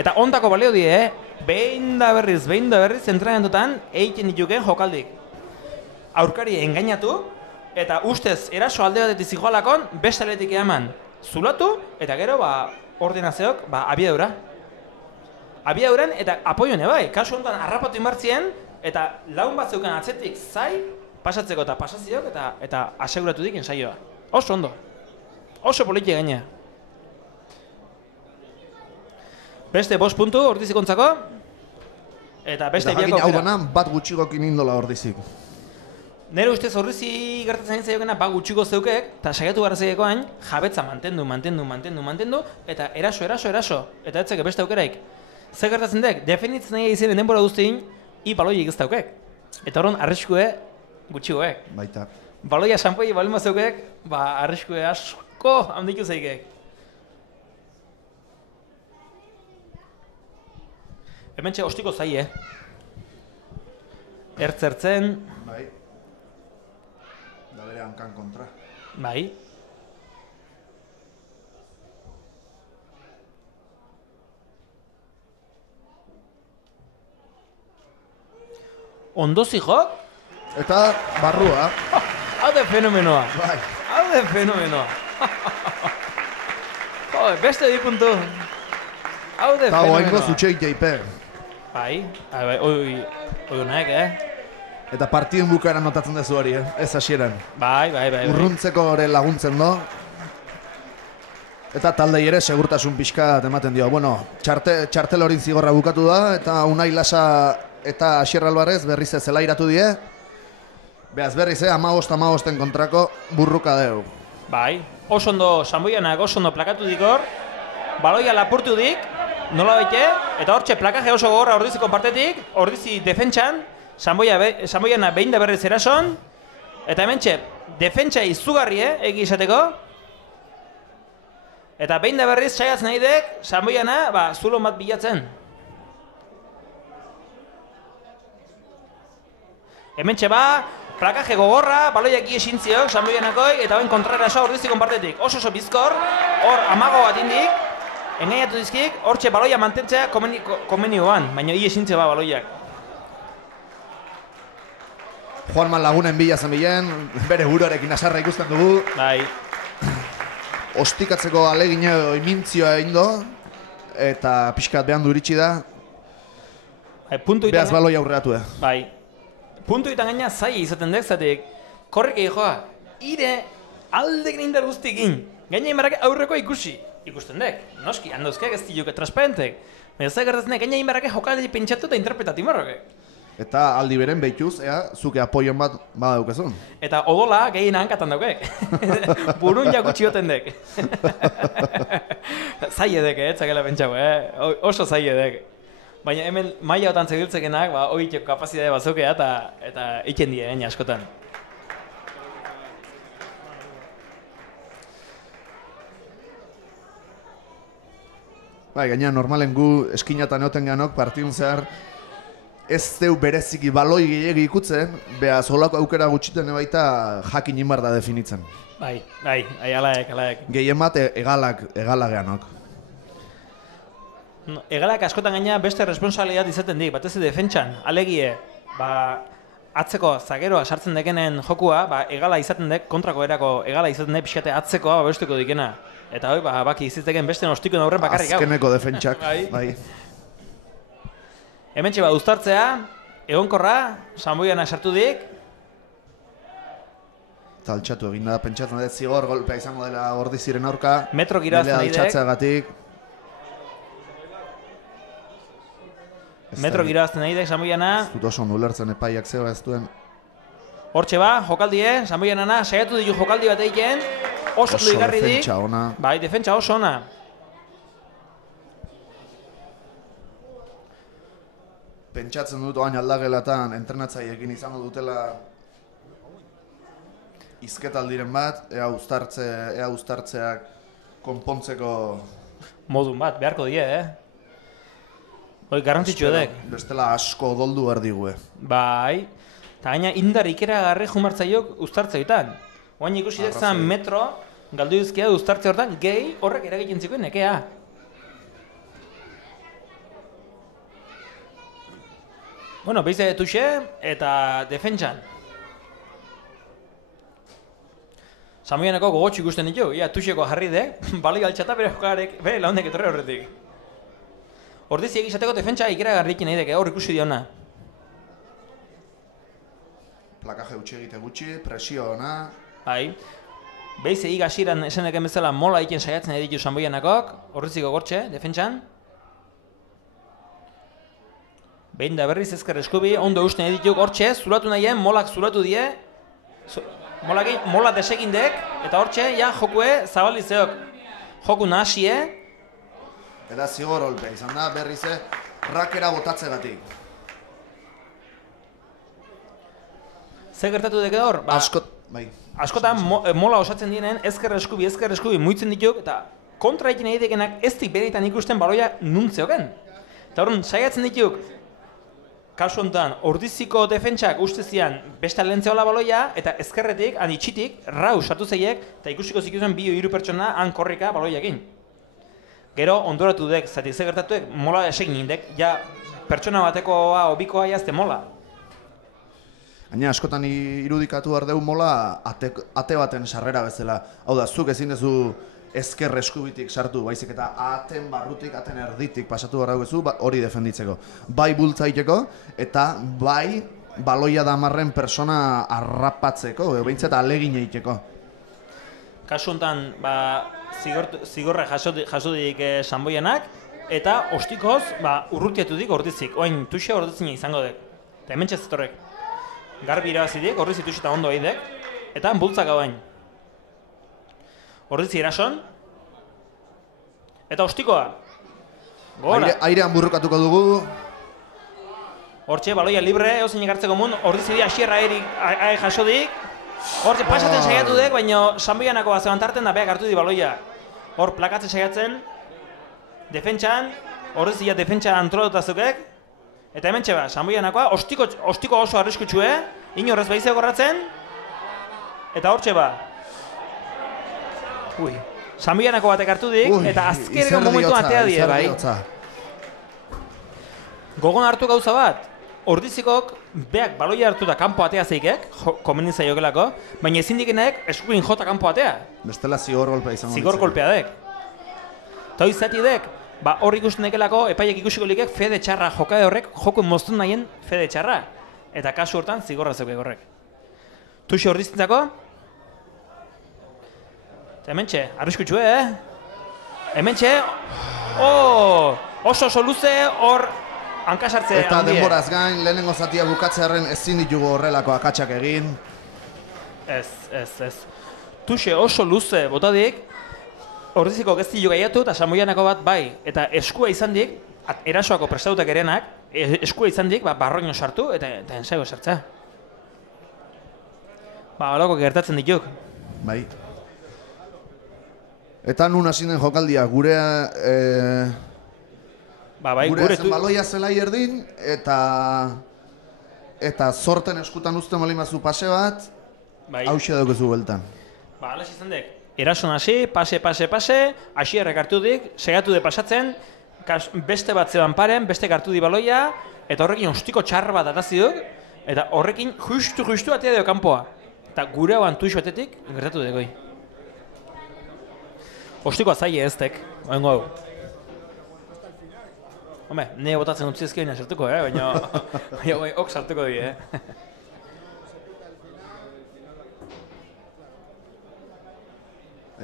Eta ondako balio die, behin da berriz, entrenamentotan egiten dituken jokaldik. Aurkari engainatu, eta ustez eraso alde batetik zijoalakon, beste aletik eman zulatu, eta gero, ordenazioak, abiadura. Abiaduran eta apoione bai, kasu honetan harrapatu inbartzien, eta lagun bat zeukan atzetik zai, pasatzeko eta pasazioak eta aseguratu diken saioa. Oso ondo. Oso politia gaina. Beste 5 puntu ordizikontzako. Eta beste Eta biako jakin hau aukera. dena bat gutxigokin indola ordizik. Nere ustez Ordizi gertatzen zaiokena ba gutxiko zeukek, eta saiatu gara zaiekoan, jabetza mantendu, eta eraso, eta etzeke beste aukeraik. Zer gertatzen dek, defenditzen nahi izan denbora guztien, baloiek ez daukek. Eta horren arriskue gutxigoek. Baita. Baloia sanpoi balima zeukek, arriskue asko handitu zeikek. Hementxe ostiko zaie. Ertzertzen, Bai. Da bere hankan kontra. bai. Ondozi jok? Eta barrua. Hau de fenomenoa. Bai. Hau de fenomenoa. Joder, beste bi puntu. Hau de Eta oaingo fenomenoa. zutxeite ipe. Bai, oi honek, Eta partidun bukaera notatzen dezu hori, ez hasieran. Bai. Urruntzeko hori laguntzen do. Eta taldei ere segurtasun pixka ematen dio. Bueno, txartel horin zigorra bukatu da, eta Unai Lasa eta Asier Alvarez berriz ez zelairatu die. Beaz berriz, 15-15 kontrako burruka deu. Bai, oso ondo Sanboianak oso ondo plakatu dikor, baloia lapurtu dik, nola baite, eta hortxe plakaje oso gogorra Ordiziko partetik, Ordizi defentsan, Sanboiana behin da berriz erason, eta hementxe, defentsa izugarri, egi izateko, eta behin da berriz saiatzen nahi dek, Sanboiana, zulo bat bilatzen. Hementxe plakaje gogorra, baloiak iesintziok, Sanboianakoi, eta hoen kontrarasoa Ordiziko partetik. Oso bizkor, hor amago bat indik, engainatu dizkik, hortxe baloia mantentzea komenioan, baina iesintzea baloiak. Juanman Lagunen bila zen bilen, bere buruarekin asarra ikusten dugu. Bai. Ostikatzeko alegine imintzioa egin do, eta pixkat behan du iritsi da, beaz baloi aurreatu. Bai. Puntuetan gaina zai izaten dek, zatek, korrek joa, ire aldek indar guztikin. Gaina inbarrak aurrekoa ikusten dek. Noski, handozkeak ez diuke transparentek. Baina zai gertatzen dek, gaina inbarrak jokaldi pentsatu eta interpretatu marroke. Eta aldi beren behituz, zuke apoion bat badaukezun. Eta odola gehien hankatan daukek. Burun jakutsi hoten dek. Zai edek, etzakela pentsau, oso zai edek. Baina hemen maila otan zegiltzekenak, horitek kapazidade bazokea eta iken die, askotan. Bai, gaina normalen gu eskinatan eoten ganok partidun zehar ez deu bereziki baloi gehiagi ikutzen, beaz holako aukera gutxiten baita jakin inbar da definitzen. Bai, alaek. Gehien bat egalageanok. Egalak askotan gaina beste responsabilidad izaten dik, batez defentsan, alegie, atzeko zageroa sartzen dekenen jokua, egala izaten dek, kontrako erako egala izaten dek pixkate atzekoa babestuko dikena. Eta hoi, baki izitzeken beste nostiko aurren bakarrik hau. Azkeneko defentsak, bai. Hementxe uztartzea, egonkorra, Sanboianak sartu dik. Taltxatu egin da, pentsatzen dut zigor golpea izango dela Ordiziren aurka. Metro girazten nahi dek. Altxatzeagatik. Metro girazten nahi dek, Sanboiana. Ez dut oso ulertzen epaiak zeo ez duen. Hortxe jokaldie, Sanboianana, saiatu ditu jokaldi bat egiten. Oso digarri dik. defentsa ona. Bai, defentsa oso ona. Pentsatzen dut oain aldagelatan entrenatzaiekin izango dutela izketaldiren bat, ea uztartzeak konpontzeko Modun bat, beharko die, Hoi, garrantzitsu edek. Bestela asko doldu behar digue. Bai, eta gaina indar ikeragarri jumartzaiok uztartzeoetan. Oain ikusi dek zan metro, galdu dizkia uztartze hortan, gehi horrek eragiten zikoen nekea. Bueno, beize tuxe eta defentsan. Sanboianako gogotxu ikusten ditu, tuxeko jarri dek, bali altxata bere jokarek, bere laundek etorre horretik. Ordizi egizateko defentsa ikeragarrikin nahi dek, hor ikusi diona. Plakaje utxe egite gutxi, presio ona. Bai. Beize igasiran eseneken bezala mola iken saiatzen editu Sanboianakok, Ordiziko gortxe, defentsan. behin da berriz ezker eskubi, ondo eusten edituk hortxe, zulatu nahien, molak zulatu die, mola desegindek, eta hortxe, ja, jokue zabaldizeok. Joku nahasie. Eta zigor olpe, izan da berriz rakera botatzegatik. Zer gertatu deke hor? Bai. Askotan mola osatzen dienen ezker eskubi muitzen dituk, eta kontra egin nahi dekenak ez dik bereitan ikusten baloia nuntzeoken. Eta horren, saiatzen dituk, kasu honetan, ordiziko defentsak uste zian beste lentzeola baloia, eta ezkerretik, han itxitik, rau sartu zeiek, eta ikusiko zikuzen bi hiru pertsona han korrika baloiakin. Gero, ondoratu dek, zati ze gertatuek, mola esegin indek, ja pertsona batekoa, obikoa jazte mola. Baina askotan irudikatu behar dugu mola ate baten sarrera bezala. Hau da, zuk ezin duzu ezker eskubitik sartu, baizik eta aten barrutik, aten erditik pasatu behar dugu hori defenditzeko. Bai bultzaiteko eta bai baloia damarren persona arrapatzeko, behintzat alegin egiteko. Kasu honetan, zigorra jasodik Sanboianak, eta ostikoz urrutiatu dik ordizik, oain tuxe ordizina izango dek. Eta hemen txazetorrek. Garbi irabazidik, ordizi tuxe eta ondo egidek, eta bultzak hauain. Ordizi erason, eta ostikoa. Gora. Airean burrukatuko dugu. Hortxe, baloia libre, eozin egartzeko mun, ordizi di asierra ahi jasodik. Hortxe, pasaten saiatu dek, baina Sanboianako bat zebantarten da beak hartu di baloia. Hor, plakatzen saiatzen, defentsan, ordizi ja defentsa antrodotazukek, eta hemen txeba, Sanboianakoa, ostiko oso arriskutxue, inorrez behizeo gorratzen, eta hortxe ba. Sanboianako batek hartu dik, eta azkereko momentu atea die, bai. Gogon hartu gauza bat, ordizikok beak baloia hartu da kanpo atea zeikek, komeni zaiokelako, baina ezin dikenek eskuin jota kanpo atea. Bestela zigor golpea izango. Zigor golpea dek. Eta hori zati dek, hor ikusten dekelako epaiek ikusiko likek fede txarra jokade horrek, joko moztun nahien fede txarra. Eta kasu hortan zigorra zeukek horrek. Tuxe ordizintzako. Eta hementxe, arriskutxue, Hementxe, oso luze hor hankasartze handie. Eta denboraz gain, lehenengo zatia bukatzearen ezin ditugu horrelako akatsak egin. Ez. Tuxe oso luze botadik, ordiziko geztilu gaiatu eta Sanboianako bat bai. Eta eskua izan dik, erasoako prestatutak erenak, eskua izan dik, barroino sartu eta ensaigo sartza. Holako gertatzen dituk. Bai. Eta nun hasi den jokaldia, gurea... Gure zen baloia zelai erdin, eta zorten eskutan uzten molimazu pase bat, hauxe daukezu bueltan. Hala izan dek, erason hasi, pase, hasierrek hartu dik, segatu de pasatzen, beste bat zeban paren, beste hartu di baloia, eta horrekin ostiko txar bat ataziduk, eta horrekin justu atea dio kanpoa. Eta gure hauan tuixo batetik, gertatu dekoi. Ostiko azaile ez dek, oengo hau. Home, ne botatzen utzi ezkeina sartuko, baina ok sartuko di,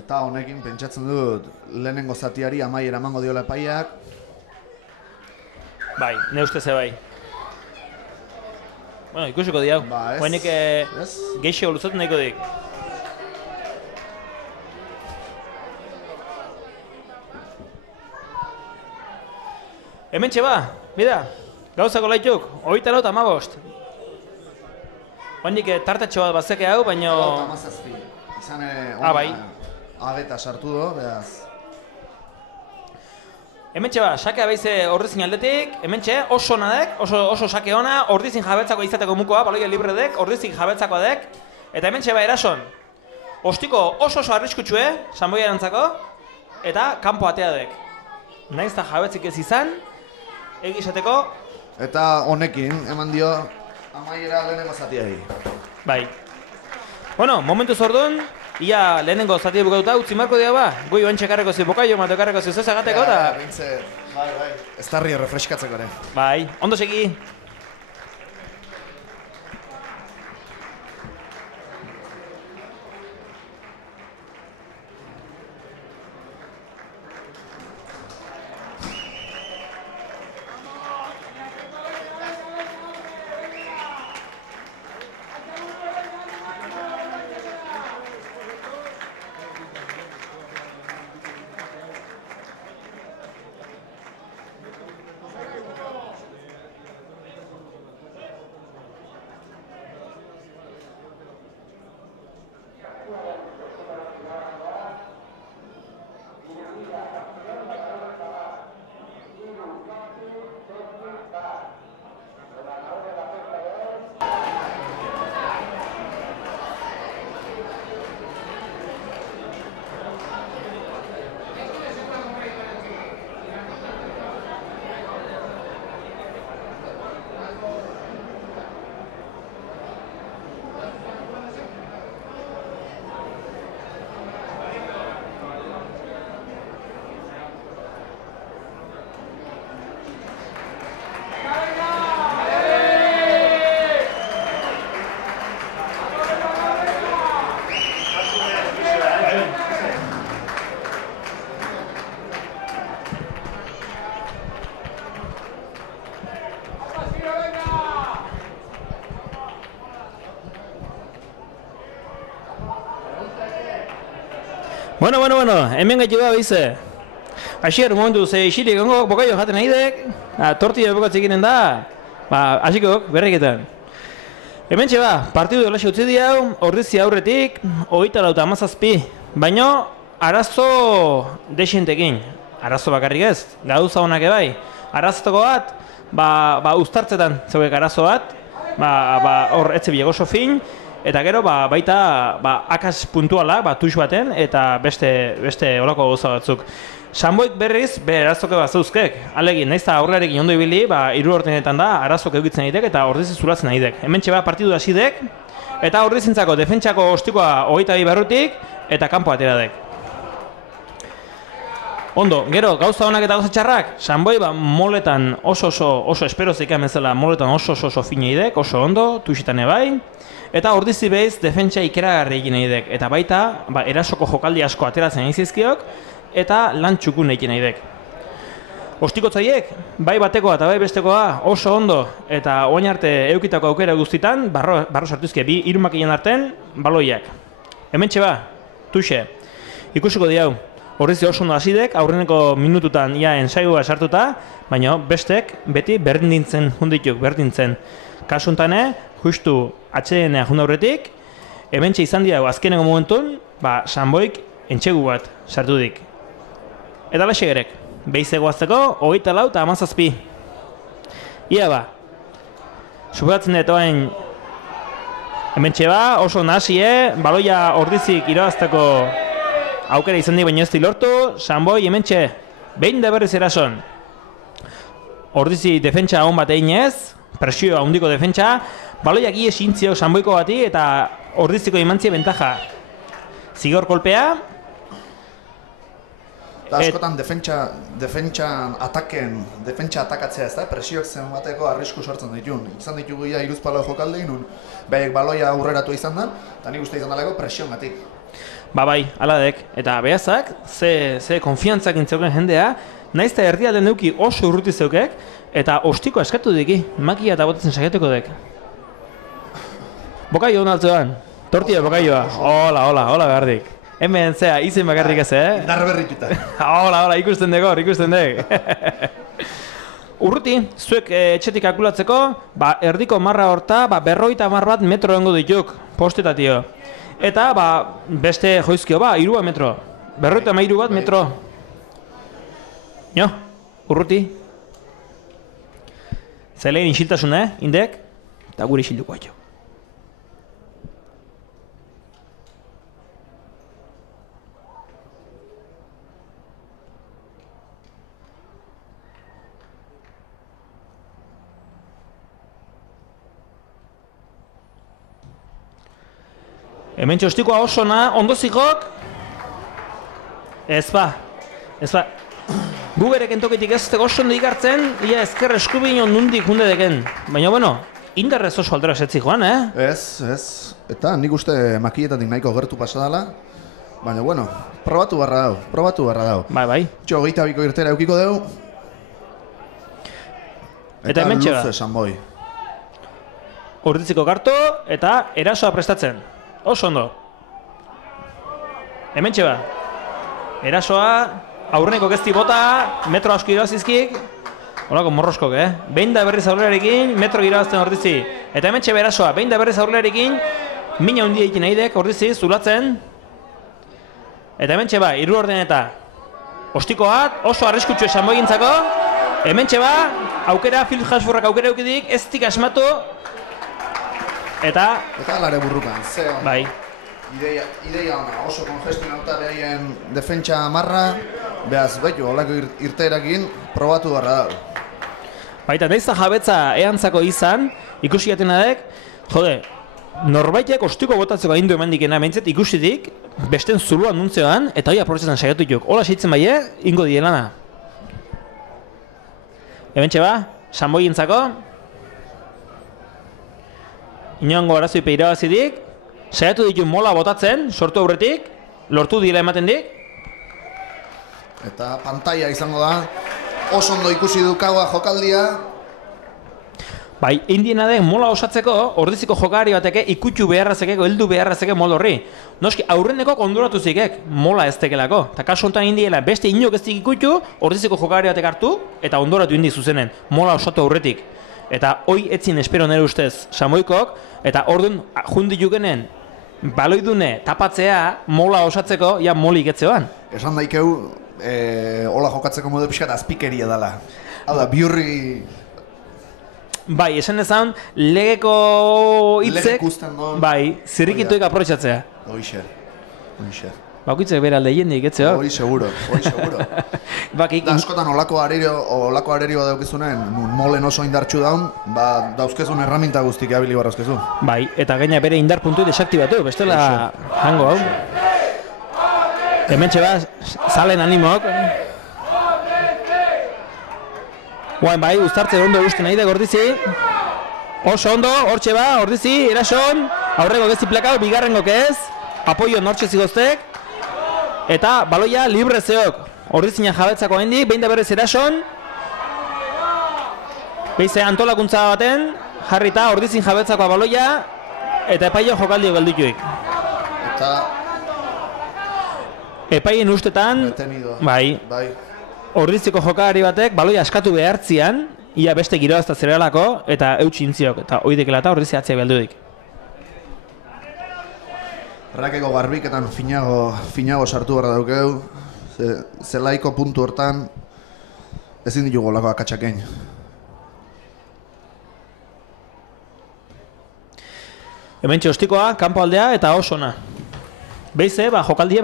Eta honekin pentsatzen dut lehenengo zatiari amaiera emango diola epaiak. Bai, ne uste ze bai. Bueno, ikusiko di hau. Hoenik geixo luzatu nahiko dik. Hementxe ba, bida, gauzako laituk, 24:15. Hoenik tartatxo bat bazeke hau, baina... 17. Izan bai. Ageta sartu do, behaz. Hementxe ba, sakea baize ordizin aldetik, hementxe oso nadek, oso sake ona, ordizin jabetzako izateko mukoa, baloia libre dek, ordizin jabetzakoa dek, eta hementxe ba erason. Ostiko oso arriskutxue, Sanboiarentzako, eta kanpo atea dek. Naiz eta jabetzik ez izan, egizateko. Eta honekin, eman dio, amaiera lehenengo zatiai. Bai. Bueno, momentu zordun, ia lehenengo zatia bukatuta utzi marko dira ba. Goi oantxe karreko zi bokaio, mate karreko zi zezagateko eta... Bai. Ez tarri refreskatzeko ere. Bai, ondo segi. Bueno, hemen gaitu da bize. Asier, momentu, ze isirik ongo bokaio jaten nahidek, tortilla bokatzik ginen da, hasiko berriketan. Hemen txeba, partidu dela utzi diau, ordizi aurretik, 24-17, baino arazo desientekin. Arazo bakarrik ez, gauza honak ebai. Arazotako bat, uztartzetan zeuek arazo bat, hor etze bilago oso fin, eta gero baita akas puntuala, tux baten, eta beste olako gauza batzuk. Sanboik berriz, arazoke bat zeuzkek. Alegin, nahiz eta aurrearekin ondo ibili, hiru ordenetan da, arazoke eukitzen nahitek eta ordizi zulatzen nahitek. Hemen txeba partidu hasidek, eta ordizintzako defentsako ostikoa 22 barrutik, eta kanpo ateradek. Ondo, gero, gauza honak eta gauza txarrak, Sanboi moletan oso espero zeikan bezala, moletan oso fineidek, oso ondo, tuxitan ebai, eta ordizi behiz defentsa ikeragarri egin nahi dek, eta baita, erasoko jokaldi asko ateratzen nahi zizkiok, eta lan txukun egin nahi dek. Ostikotzaiek, bai batekoa eta bai bestekoa oso ondo, eta oain arte eukitako aukera guztitan, barro sartuzke, bi irumakien arten, baloiak. Hemen txeba, tuxe, ikusiko diau, ordizi oso ondo hasidek, aurreneko minututan ia ensaioa sartuta, baina bestek beti berdintzen hundituk, berdintzen. Kasuntane, justu atxedenea junda horretik, hemen izan diago azkeneko momentun, Sanboik entxegu bat sartu dik. Eta laxe gerek, behizego azteko, 24 eta 17. Ia superatzen dut oain, hemen txeba, oso nasie, baloia ordizik irabazteko aukera izan dik baino ez lortu, Sanboi hemen txe, behin da berriz erason. Ordizi defentsa hon bat egin ez, presioa handiko defentsa, baloiak ies intziok Sanboiko bati eta ordiziko imantzie bentaja. Zigor kolpea. Da askotan defentsa atakatzea ez da, presioak zen bateko arrisku sortzen ditun. Izan ditugu ia iruzpalo jokalde inun, behek baloia aurreratu izan da, eta nik uste izan daleko presioan gatik. Bai, aladek, eta behazak, ze konfiantzak intzeuken jendea, nahiz eta erdialden neuki oso urruti zeukek, eta ostiko eskatu diki, makia eta botatzen sakiatuko dek. Bokaio hon altzuan, tortilla bokaioa, hola behardik. Hemen zea, izen bakarrik ez, Indar berrituta. Hola, ikusten dek. Urruti, zuek etxetik kalkulatzeko, erdiko marra horta, 50 bat metro dengo dituk, postetatio. Eta, beste joizkio, 3 metro. 53 bat metro. Jo, urruti. Zailein isiltasun, indek, eta gure isilduko haitxo. Hemen txostikoa oso ondozikok. Ez ba. Gu berek entoketik ez oso ondo ikartzen, ia ezker eskubin nundik hunde deken. Baina, indarrez oso aldera setzi joan, Ez. Eta nik uste makietatik nahiko gertu pasadala. Baina, probatu barra dau. Bai. Txo, 22 irtera eukiko deu. Eta hemen txega. Luze Sanboi. Urditziko karto eta erasoa prestatzen. Oso ondo. Hemen txeba. Erasoa, aurreneko gezti bota, metro asko irabazizkik. Horako morroskok, Behin da berriz aurrerarekin, metro irabazten ordizi. Eta hemen txeba erasoa, behin da berriz aurrerarekin, mina hundia ikin nahi ordizi, zulatzen. Eta hemen txeba, 3 ordeneta. Ostikoat, oso arriskutsu esan boigintzako. Hemen txeba, aukera, Phil Hasburrak aukera eukidik, ez tik asmatu. Eta alare burrukan, ze hon. Bai. Ideia ona, oso kongestionauta behien defentsa marra, behaz, olako irteerakin probatu barra da. Baita, nahiz da jabetza eantzako izan, ikusi jatenadek, norbaitek ostiko botatzeko agindu eman dikena, mentzet ikusitik, besten zuluan nuntzioan, eta hoi aprobetzetan saiatu dituk. Hola seitzen bai, ingo dielana. Hemen txeba, Sanboi entzako. Inoango arazoi peirabazidik, saiatu ditu mola botatzen, sortu aurretik, lortu dira ematen dik. Eta pantalla izango da, oso ondo ikusi dukagoa jokaldia. Bai, indiena den mola osatzeko, ordiziko jokari bateke ikutxu beharrazekeko, heldu beharrazeke mola horri. Noski, aurreneko konduratu zikek, mola ez tekelako. Ta kasu honetan indiela beste inok ez dik ikutxu, ordiziko jokari batek hartu, eta ondoratu indi zuzenen, mola osatu aurretik. Eta hoi etzin espero nire ustez Samoikok, eta orduan jundi jukenen, baloidune tapatzea mola osatzeko, ja molik etzeoan. Esan daikeu, hola jokatzeko modu pixkat azpikeria dela. Hau da, biurri... Bai, esan ezan, legeko hitzek, bai, zirrikituik aprotxatzea. Hoixe. Bakoitzek bera alde jendik, etzeo? Hoi seguro. Da, askotan olako arerio daukizunen, molen oso indartxu daun, dauzkezun erraminta guztik abili barrazkezu. Bai, eta gaina bere indar puntu desaktibatu, bestela hango hau. Hementxe zalen animok. Guain bai, uztartze ondo uste nahi da Gordizi. Oso ondo, hortxe ba, Gordizi, erason. Aurreko gezi plakau, bigarrengo ez. Apoio nortxe zigoztek. Eta baloia libre zeok. Gordizina jabetzako hendik, behin da berrez erason. Beize antolakuntza baten, jarrita Gordizin jabetzako baloia. Eta epaio jokaldio geldituik. Eta... Epaien ustetan, bai. Ordiziko jokari batek baloia askatu behartzian, ia beste giroazta zerelako, eta eutxintziok, eta oidekela eta ordizi atzea beldudik. Rakeko garbiketan finago sartu barra daukeu, zelaiko puntu hortan ezin ditugu lako akatxakein. Hementxe ostikoa, kanpo aldea eta osona. Beize, jokaldie,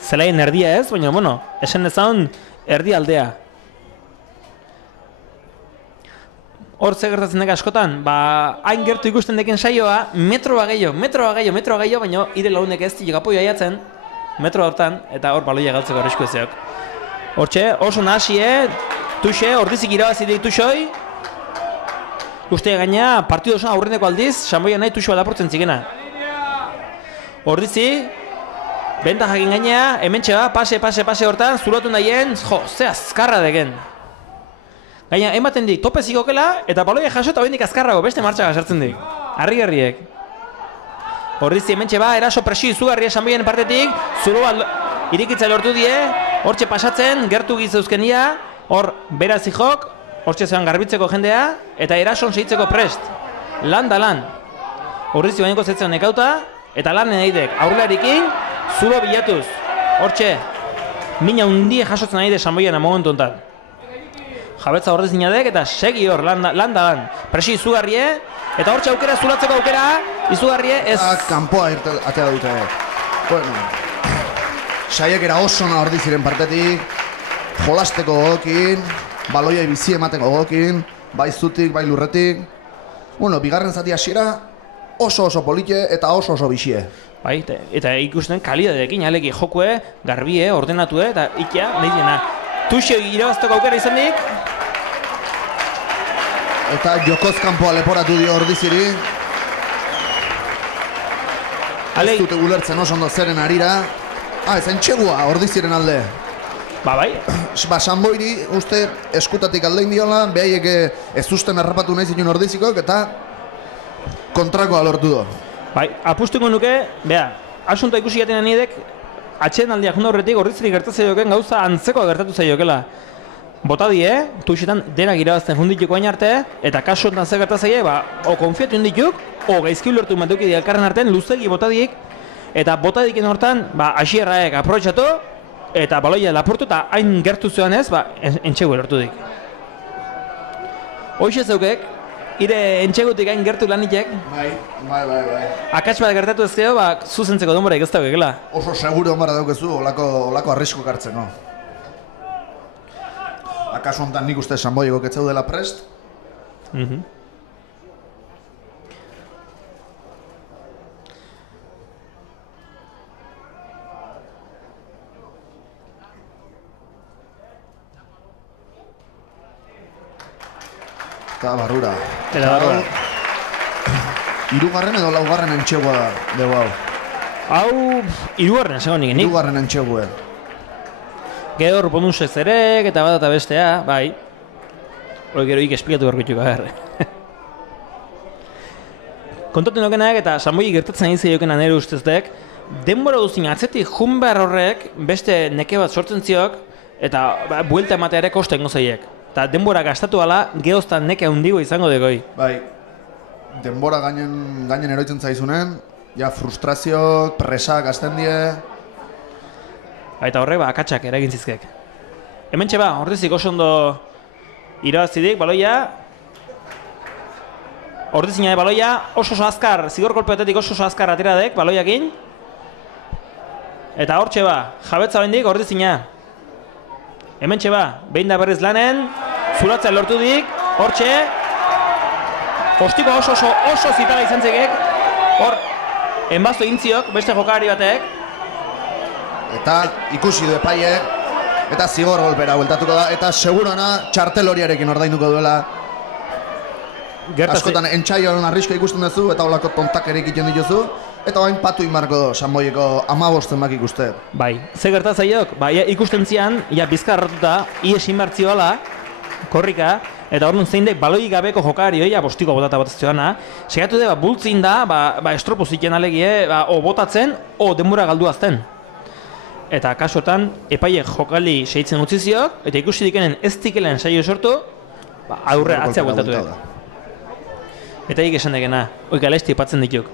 zelaien erdia ez, baina, bueno, esen ezaun erdi aldea. Hor ze gertatzen dek askotan, hain gertu ikusten deken saioa, metroa gehiago, baina ire launek ez dilek apoio aiatzen, metro hortan, eta hor baloia galtzeko arrisku ezeok. Hortxe, oso nahasie, tuxe, ordizik irabazidik tuxoi, uste gaina, partidu osoan aurreneko aldiz, Sanboia nahi tuxoa daportzen zikena. Ordizi, benta jakin gainea, hementxe pase hortan, zuratu nahien, ze azkarra deken. Gaina, ematen dik, tope zikokela, eta baloia jaso eta bendik azkarrago, beste martxaga sartzen dik. Arri-garriek. Ordizi, hementxe eraso presio izugarria Sanboien partetik, zuloa irikitza lortu die, hortxe pasatzen, gertu gizeuzkenia, hor beraz jok, hortxe zean garbitzeko jendea, eta erason segitzeko prest. Lan da lan. Ordizi baineko zetzen nekauta, eta lan nahi aurlarikin, zulo bilatuz. Hortxe, mina hundie jasotzen nahi de Sanboian momentu honetan. Jabetza horrez dinadek eta segi hor, lan da lan. Presi izugarrie, eta hortxe aukera, zulatzeko aukera, izugarrie ez... Kanpoa atea dute. Bueno, saiakera osona Ordiziren partetik, jolasteko gogokin, baloiai bizi emateko gogokin, bai zutik, bai lurretik. Bueno, bigarren zati hasiera oso polite eta oso bizie. Bai, eta ikusten kalidadekin, aleki jokue, garbie, ordenatue, eta ikia, nahi dena. Tuxio irabazteko aukera izan dik. Eta jokoz kanpoa leporatu dio Ordiziri. Ez dute gulertzen oso ondo zeren arira. Ez entxegua Ordiziren alde. Bai. Sanboiri uste eskutatik aldein diola, behaiek ez usten errapatu nahi zituen Ordizikok, eta kontrakoa lortu do. Bai, apustuko nuke, asuntoa ikusi jaten anidek, atxeen aldiak junda horretik Ordiziri gertatzen joken gauza antzekoa gertatu zaiokela. Bota die, tuxetan denak irabazten jundituko hain arte, eta kasu honetan ze gertatzen o konfiatu indituk, o gaizki ulertu matuki di elkarren artean luzegi botadiek, eta botadiken hortan, asierraek aprobetxatu, eta baloia lapurtu, eta hain gertu zuen ez, entxegu lortu dik. Hoxe zeukek, ire entxegutik hain gertu lanitek. Bai. Akats bat gertatu ezkeo, zuzentzeko denboraik ez daukekela. Oso seguro onbara daukezu, olako arrisko kartzen, no? Akaso honetan nik uste Sanboieko ketzeu dela prest. Eta barrura. Hirugarren edo laugarren entxegua dugu hau? Hau, hirugarren esango nik. Hirugarren entxegue. Gero ruponusek zerek eta bat eta bestea, bai. Hori gero ik esplikatu berkutuko, kontatu nokenak eta Sanboi gertatzen ari zaiokena nire ustezdek, denbora duzin atzetik jun behar horrek beste neke bat sortzen ziok eta buelta ematea ere kosta ingo zaiek. Eta denbora gastatu ala, gehoztan neke handigo izango degoi. Bai, denbora gainen eroitzen zaizunen, ja frustrazio, presa gazten die. Eta horrek akatsak eragin zizkek. Hementxe ordezik oso ondo irabazidik, baloia. Ordezina baloia, oso azkar, zigor kolpeotetik oso azkar ateradek, baloiakin. Eta hortxe jabetza bendik, ordezina. Hementxe behin da berriz lanen, zulatzea lortu dik, hortxe. Ostiko oso zitala izan zegek, hor, enbazto intziok, beste jokalari batek. Eta ikusi du epaiek, eta zigor golpera bueltatuko da, eta segurana txartel horiarekin ordainuko duela. Askotan entxaioaren arriska ikusten duzu, eta holako tontakerik iten dituzu, eta bain patu inmarko do, Sanboieko 15 zenbak ikuste. Bai, ze gertatzaiok, ikusten zian, bizkar hartuta, ies inbartzioala, korrika, eta hor nun zein dek baloi gabeko jokalari hori, bostiko botata botazioana, segatu da, bultzin da, estropo ziten alegie, o botatzen, o denbora galduazten. Eta kasuetan, epaiek jokaldi segitzen utzi ziok, eta ikusi dikenen ez dikelen saio sortu, aurre atzea bueltatu dut. Eta esan degena, oik alesti epatzen dituk.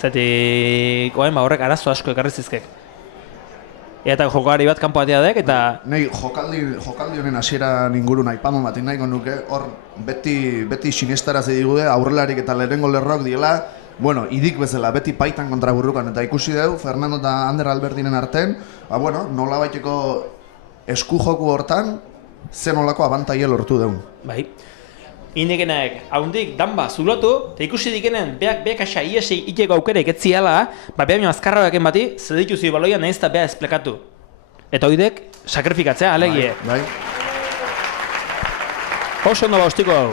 Zatik, horrek arazo asko ekarri zizkek. Eta jokalari bat kanpo atea dek, eta... Nei, jokaldi honen hasieran ingurun aipamen bat nahiko nuke, hor beti sinestaraz edigude, aurrelarik eta lehenengo lerroak diela, bueno, idik bezala, beti paitan kontra burrukan, eta ikusi dugu, Fernando eta Ander Albertinen arten, nola baiteko esku joku hortan, zen olako abantaia lortu deun. Bai. Indekenaek, haundik danba zulotu, eta ikusi dikenen, beak asa iesi iteko aukerek etziala, beha baino azkarra beken bati, zedituzi baloia nahiz eta beha esplekatu. Eta hoidek, sakrifikatzea, alegie. Bai. Oso ondo ostiko hau.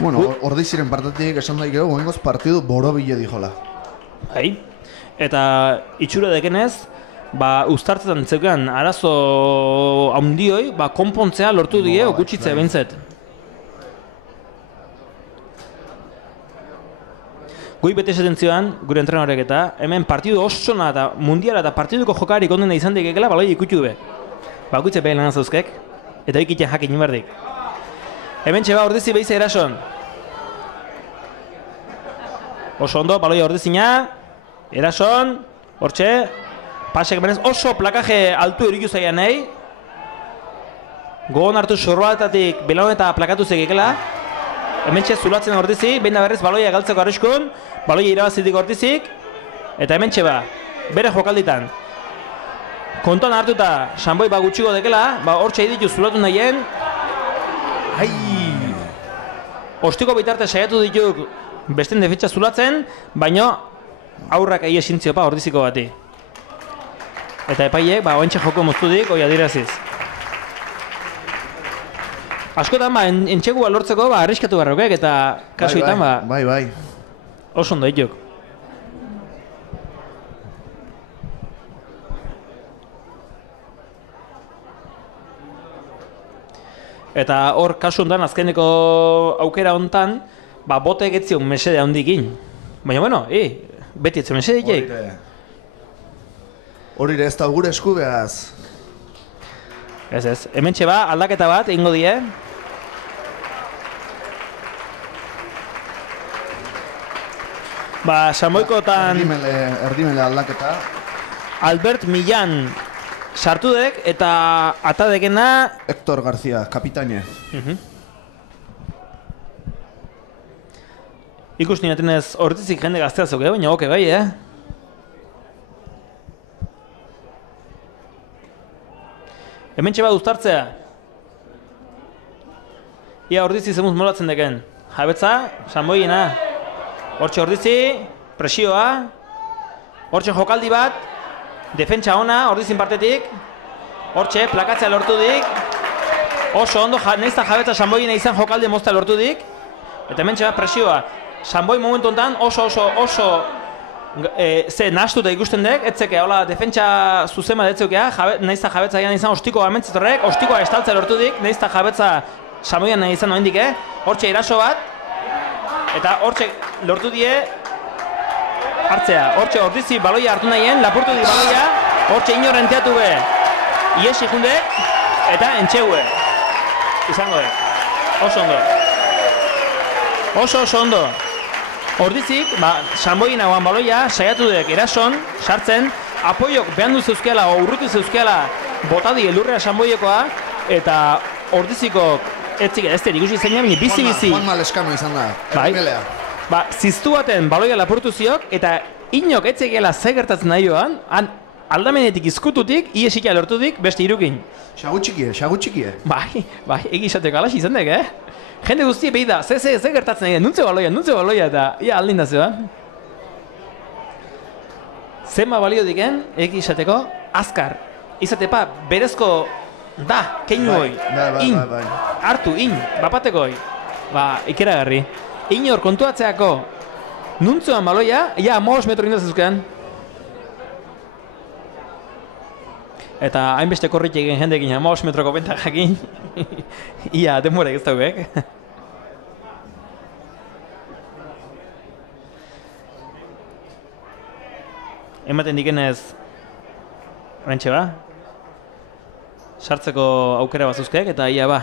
Bueno, ordiziren partetik esan daikego, gomengoz partidu borobile dijola. Bai. Eta itxura dekenez, uztartzetan zeukan arazo handioi, konpontzea lortu die, okutsitzea behintzet. Goi bete esaten zioan, gure entrenorek eta, hemen partidu osona eta mundiala eta partiduko jokarik ondena izan dikekela, baloi ikutu be. Bakutze behin lan zauzkek, eta ikiten jakin inbardik. Hemen txeba ordezi behize erason. Oso ondo, baloia ordezina, erason, hortxe, pasek benez oso plakaje altu eriku zaian nahi. Gogon hartu sorbaltatik belaun eta plakatu zegekela. Hemen txe zulatzen ordezi, behin da berriz baloia galtzeko arriskun, baloia irabazitik ordezik, eta hemen txeba, bere jokalditan. Kontuan hartuta, Sanboi gutxiko dekela, hortxe ditu zulatu nahien. Ai! Ostiko bitarte saiatu dituk besten defentsa zulatzen, baino aurrak ahi esintziopa ordiziko bati. Eta epaiek, oentxe joko moztudik, oi adiraziz. Askotan, entxegua lortzeko, arriskatu barrokek, eta kasuetan, Bai. Oso ondo dituk. Eta hor, kasu honetan, azkeneko aukera honetan, bote egetzion mesede handikin. Baina, bueno, beti etzen mesede dikeik. Horire ez da gure esku behaz. Ez, hemen txeba, aldaketa bat, egingo die. Sanboikotan... Erdimele aldaketa. Albert Millan sartu dek, eta atadekena... Héctor García, kapitaine. Ikus ninatenez hortizik jende gazteazok, baina oke bai, Hemen txeba uztartzea. Ia ordizi zemuz molatzen deken. Jabetza, Sanboiena. Hortxe ordizi, presioa. Hortxe jokaldi bat. Defentsa ona, ordizin partetik. Hortxe, plakatzea lortu dik. Oso ondo, nahizta jabetza Sanboiena izan jokaldi mozta lortu dik. Eta hemen txeba presioa. Sanboi momentu honetan oso ze nahastuta ikusten dek, etzeke, hola, defentsa zuzema detzeukea, nahizta jabetza izan ostikoa amentzetorrek, ostikoa estaltzea lortu dik, nahizta jabetza Samoian nahi izan oendik, hortxe eraso bat, eta hortxe lortu die hartzea. Hortxe Ordizi baloia hartu nahien, lapurtu di baloia, hortxe inorren teatu be. Iesi junde, eta entxegue. Izango oso ondo. Oso ondo. Ordizik, Sanboien hauan baloia, saiatu dek erason, sartzen, apoiok behandu zeuzkeala, o urrutu zeuzkeala, botadi elurrea Sanboiekoa, eta Ordizikok ez der ikusi zeina, bine bizi-bizi. Juanma Leskano izan da, errimelea. Ziztu baten baloia lapurtu ziok, eta inok etzekeela ze gertatzen nahi joan, aldamenetik izkututik, iesikia lortutik, beste irukin. Xagutxikie. Bai, egizateko alaxi izan dek, Jende guztie behi da, ze gertatzen nahi, nuntze baloia, eta ia aldin da zeban. Zenba balio diken, egizateko, azkar. Izatepa, berezko da, keinu hoi, hartu, bapateko hoi. Ikeragarri. Hor kontuatzeako, nuntzean baloia, ia 5 metro indazuzkean. Eta hainbeste korrit egin jendekin 5 metroko benta jakin. Ia, denborek ez daugek. Ematen dikenez, horrentxe ba? Sartzeko aukera bazuzkeak eta ia ba.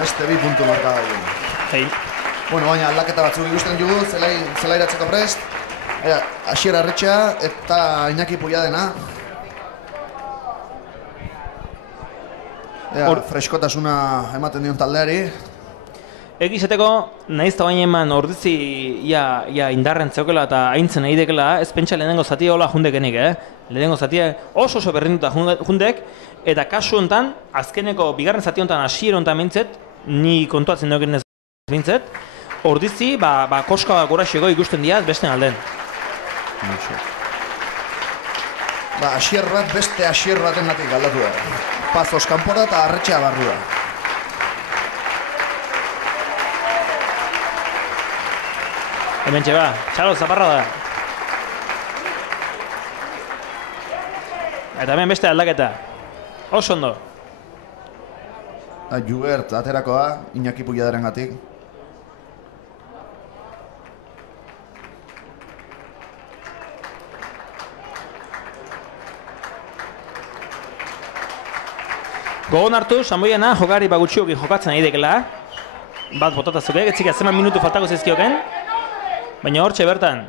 Beste 2 puntu marka da. Bueno, baina aldaketa batzuk ikusten dugu, zelairatzeko prest. Asier Arretxea eta Iñaki Puiadena. Freskotasuna ematen dion taldeari. Egizateko, nahiz eta baina eman Ordizi indarren zeokela eta haintzen nahi dekela, ez pentsa lehenengo zatia hola jundekenik, Lehenengo zatia oso berrinduta jundek, eta kasu honetan, azkeneko bigarren zati honetan asier honetan mintzet, ni kontuatzen duken ez mintzet, Ordizi, koska gora xego ikusten diaz beste alden. Asier bat beste asier baten gatik aldatu da. Pazos kanpora eta Arretxea barrua. Hementxe ba, txalo zaparra da. Eta hemen beste aldaketa. Oso ondo. Jugert aterakoa, Iñaki Puiadaren gatik. Gogon hartu, Sanboiana jokari bagutxiokin jokatzen nahi dekela. Bat botatazuk etzik azeman minutu faltako zizkioken. Baina hortxe bertan.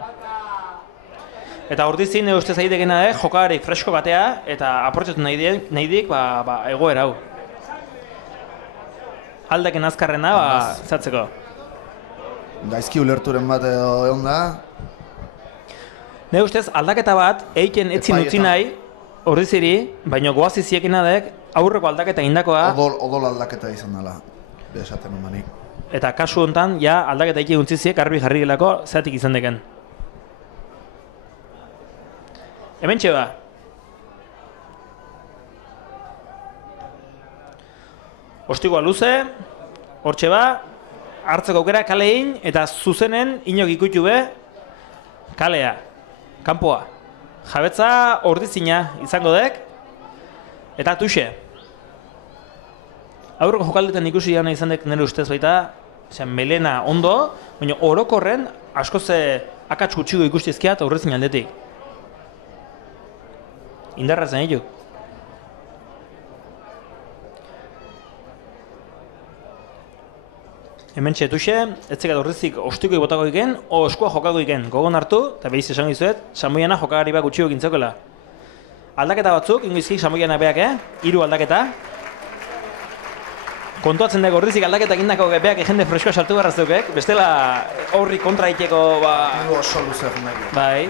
Eta Ordizin ustez nahi dekena jokari fresko batea eta aportatu nahi dik egoera hau. Aldaken azkarrena zatzeko. Gaizki ulerturen bat egon da. Ne ustez aldaketa bat eiken etzin utzi nahi Ordiziri, baina goazi ziekena dek aurreko aldaketa indakoa. Odol aldaketa izan dela, esaten humanik. Eta kasu honetan, aldaketa eiken untziziek garbi jarri gelako zeatik izan deken. Hementxe ba. Ostikoa luze, hortxe ba, hartzeko aukera kalein eta zuzenen inok ikutu be kalea, kanpoa. Jabetza Ordizina izango dek, eta tuxe. Aurreko jokaldetan ikusi jana izan dek nire ustez baita, melena ondo, baina orokorren askoze akats gutxiko ikustizkiat Ordizin aldetik. Indarra zen hilu. Hementxe tuxe, etzekat Ordizik ostiko botako iken, o eskua jokako iken, gogon hartu, eta behiz esango izuet, Sanboiana jokagari bat gutxiko gintzokela. Aldaketa batzuk, ingoizkik Sanboiana beak, 3 aldaketa. Kontuatzen dago Ordizik aldaketak indako beak jende freskoa sartu garra zeukek, bestela horri kontra iteko, Oso luze jundaki. Bai.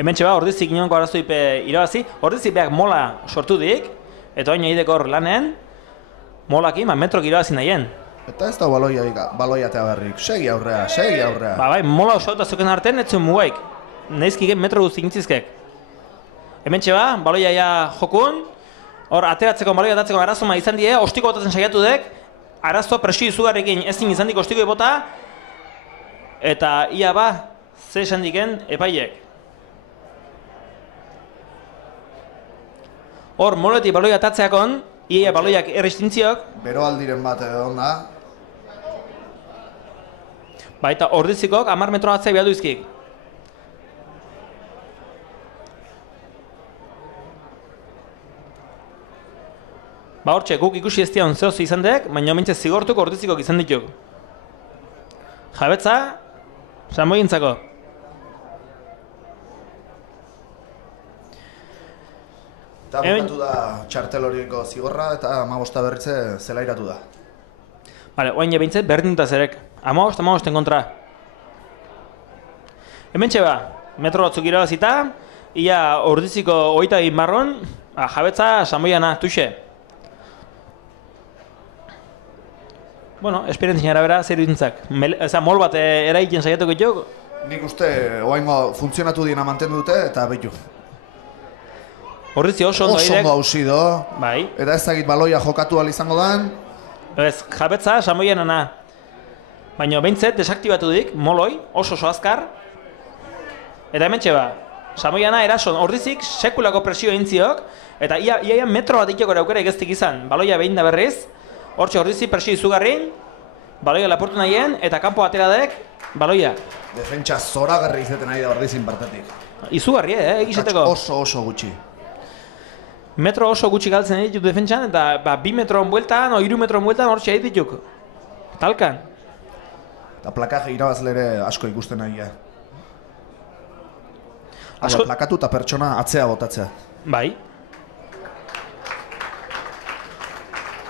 Hementxe ba, Ordizik inonko arazoipe irabazi. Ordizik beak mola sortu dik, eta oin egiteko hor lanen, molakin metrok irabazi nahien. Eta ez da baloiatea berrik, segi aurrea. Bai, mola oso eta zuken artean, etzuen mugaik. neizkigen metro guzti intzizkek. Hemen txeba, baloia ja jokun, hor ateratzeko, baloia atatzeko arazoma izan die, ostiko botatzen saiatu dek, arazo presio izugarrekin ezin izan dik ostiko bota, eta ia ba, ze esan diken epaiek. Hor, moletik baloia atatzeakon, ia baloiak erristintziok. Bero aldiren bat edo da. Baita ordizikok 10 metro atzea behar duizkik. Ba hortxe, guk ikusi ez dian zehoz izan dek, baina mintze zigortuk ordizikok izan dituk. Jabetza, Samoientzako. Eta bukatu da txartel horieko zigorra eta 15 berritze zelairatu da. Bale, oain jabintzet berdintuta zerek. 15 kontra. Hemen txeba, metro batzuk irabazita, ia ordiziko 21 marron, jabetza Samoiana, tuxe. Bueno, esperientzia arabera zer iruditzak. Mol bat eraikin saiatuko jok? Nik uste, oaingo funtzionatu diena mantendu dute eta behitu. Ordizi oso ondo Oso ondo hausi do. Bai. Eta ez dakit baloia jokatu izango dan. Ez, jabetza Samoianana. Baina behintzet desaktibatu dik, moloi, oso azkar. Eta hemen txeba, Samoiana erason ordizik sekulako presio intziok, eta ia metro bat ikeko aukera egeztik izan. Baloia behin da berriz, hortxe ordizi presio izugarrin, baloia lapurtu nahien, eta kanpo ateradek, baloia. Defentsa zoragarri izeten nahi da ordizin partetik. Izugarri, egizeteko. Oso gutxi. Metro oso gutxi galtzen ditut defentsan, eta 2 metron bueltan, o 3 metron bueltan hortxe egit dituk. Talkan. Eta plakaje irabazlere asko ikusten nahi. Asko... Plakatu eta pertsona atzea botatzea. Bai.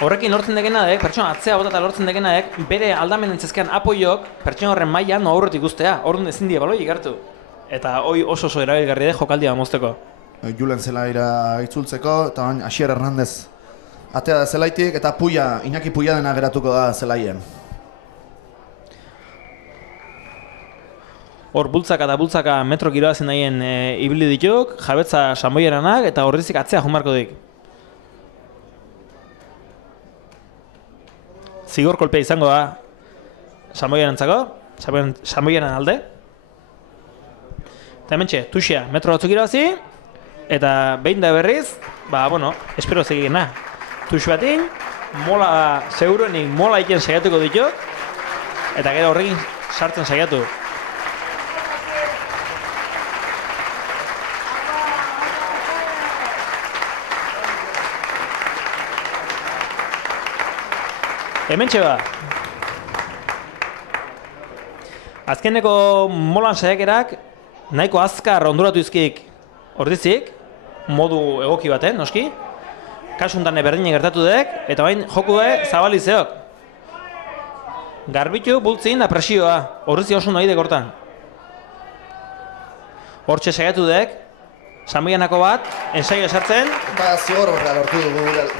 Horrekin lortzen degena dek, pertsona atzea botata lortzen degena dek, bere aldamenen zezkean apoiok pertsona horren mailan aurretik guztea, orduan ezin die baloi ikartu. Eta hoi oso erabilgarri dek jokaldia mozteko. Julen Zelaira itzultzeko, eta bain Asier Hernandez atea da Zelaitik, eta Iñaki Puia dena geratuko da Zelaien. Hor bultzaka metro giroazen nahien ibili dituk, jabetza Samoieranak eta horrizik atzea jumarko dik. Zigor kolpea izango da Samoierantzako, Samoieran alde. Eta hementxe, tuxia, metro batzuk irabazi, eta behin da berriz, espero zegikena. Tux batin, mola, seguruenik mola iken saiatuko dituk, eta gero horrekin sartzen saiatu. Hementxe ba. Azkeneko molan saiakerak nahiko azkar onduratu izkik ordizik, modu egoki baten, noski. Kasuntan berdine gertatu dek, eta bain jokue zabalizeok. Garbitu bultzin da presioa, ordizi oso nahi dekortan. Hortxe saiatu dek, Samoianako bat, ensaio esartzen. Ba, zigor horra lortu dugu gure.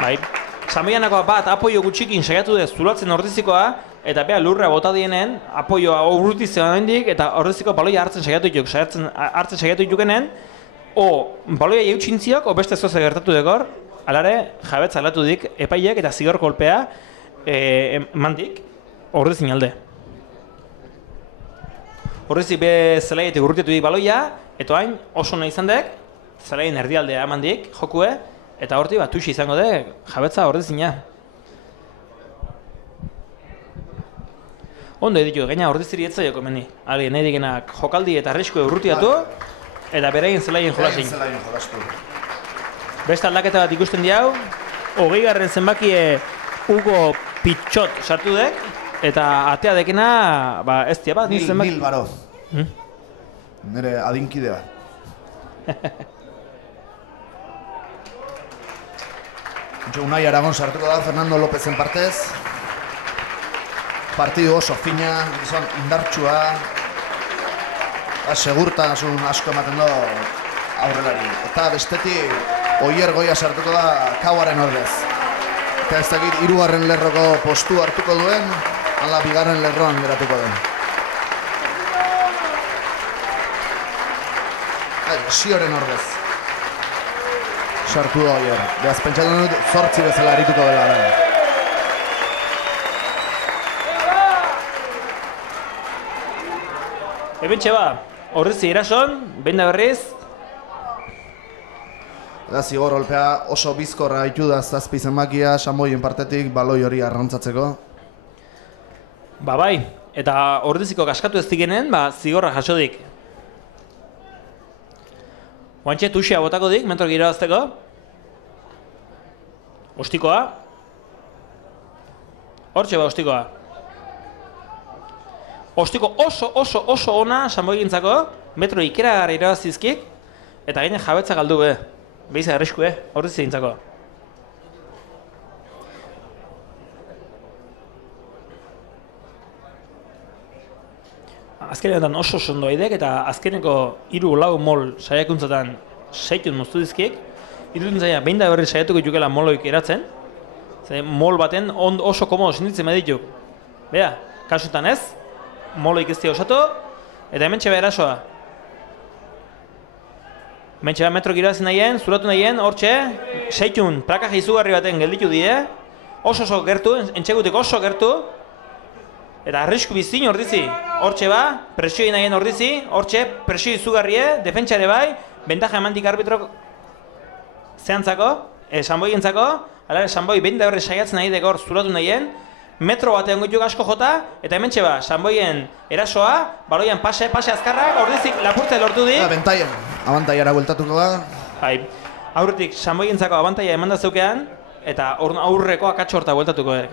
Bai. Samoianako bat apoio gutxikin saiatu dez zulatzen ordizikoa, eta beha lurra bota dienen, apoioa urrutizioan oindik, eta ordiziko baloia hartzen saiatu dituk, hartzen saiatu ditukenen, baloia jeutxintziok, beste zoze gertatu dekor, alare jabetza alatu dik, epaiek eta zigor kolpea emandik, ordizin alde. Ordizik be zelaietik urrutiatu dik baloia, eta hain oso nahi izan dek, zelaien erdialdea emandik, jokue, eta horti bat tuxi izango dek, jabetza ordizina. Ondo editu, gaina ordiziri etzaioko meni. Ali, nahi digenak jokaldi eta arrisku urrutiatu, eta beraien zelaien jolasin. Beste aldaketa bat ikusten diau, 20. zenbakie Hugo Pitxot sartu dek, eta atea dekena, ez dia bat, Nil Baro. Nire adinkidea. Unai Aragon sartuko da Fernando Lópezen partez. Partidu oso fina, indartsua. Segurtasun asko ematen do aurrelari. Eta bestetik Oier Goia sartuko da Kauaren ordez. Eta ez dakit 3. lerroko postu hartuko duen, ala 2. lerroan geratuko den. Xioren ordez. Sartu da oier. Beaz, pentsatu dut, 8 bezala arituko dela. Hementxe ba, Ordizi erason, behin da berriz. Da, zigor olpea oso bizkorra haitu da 7 zenbakia, Sanboien partetik baloi hori arrantzatzeko. Ba bai, eta Ordiziko kaskatu ez digenen, ba, zigorra jasodik. Oantxe tuxia botako dik, mentor irabazteko. Ostikoa. Hortxe ba, ostikoa. Ostiko oso ona Sanboientzako, metro ikeragarri irabazizkik, eta gaine jabetza galdu be. Behiza errisku, Ordizi gintzako. Azkenetan oso ondo aidek eta azkeneko 3-4 mol saiakuntzatan 6 moztu dizkiek. Iruditzen zaila, behin da berri saiatuko jukela moloik eratzen. Mol baten oso komodo sinditzen medituk. Bea, kasutan ez, moloik ez osatu, eta hemen txeba erasoa. Hemen txeba metro irabazi nahien, zuratu nahien, hortxe, 6 plaka izugarri baten gelditu die, oso gertu, entxegutik oso gertu, eta arrisku bizin Ordizi, hortxe ba, presioi nahien Ordizi, hortxe, presio izugarrie, defentsare bai, bentaja emantik arbitrok zehantzako, Sanboientzako, ala Sanboi behin da berri saiatzen nahi dekor zuratu nahien, metro batean goituk asko jota, eta hemen txeba, Sanboien erasoa, baloian pase azkarrak, Ordizik lapurtza lortu dik. Bentaien, abantaiara bueltatuko da. Bai, aurretik Sanboientzako abantaia eman da zeukean, eta aurreko akatxo horta bueltatuko dik.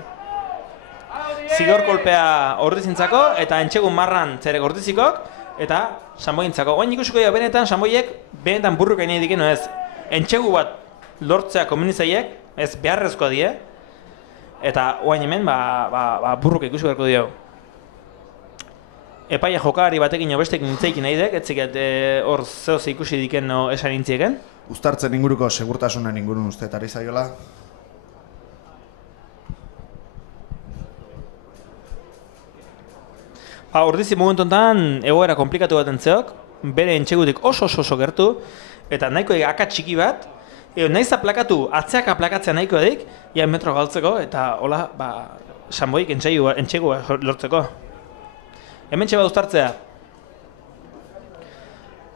Zigor kolpea Ordizintzako, eta entxegun marran zerek Ordizikok, eta Sanboientzako. Oain ikusiko dira benetan, Sanboiek benetan burruka nahi dikeno ez. Entxegu bat lortzea komunizaiek, ez beharrezkoa die, eta oain hemen burruka ikusi beharko dio. Epaia jokari batekin obestek nintzeikin nahi dek, etziket hor zehoz ikusi diken esan nintzieken. Uztartzen inguruko segurtasunen ingurun usteetari zaiola. Ordizi momentu enten egoera komplikatu bat entzeok, bere entxegutik oso gertu, eta nahiko aka txiki bat, nahiz aplakatu, atzeak aplakatzea nahiko edik, ia metro galtzeko, eta hola, Sanboik entxegu lortzeko. Hemen txeba uztartzea.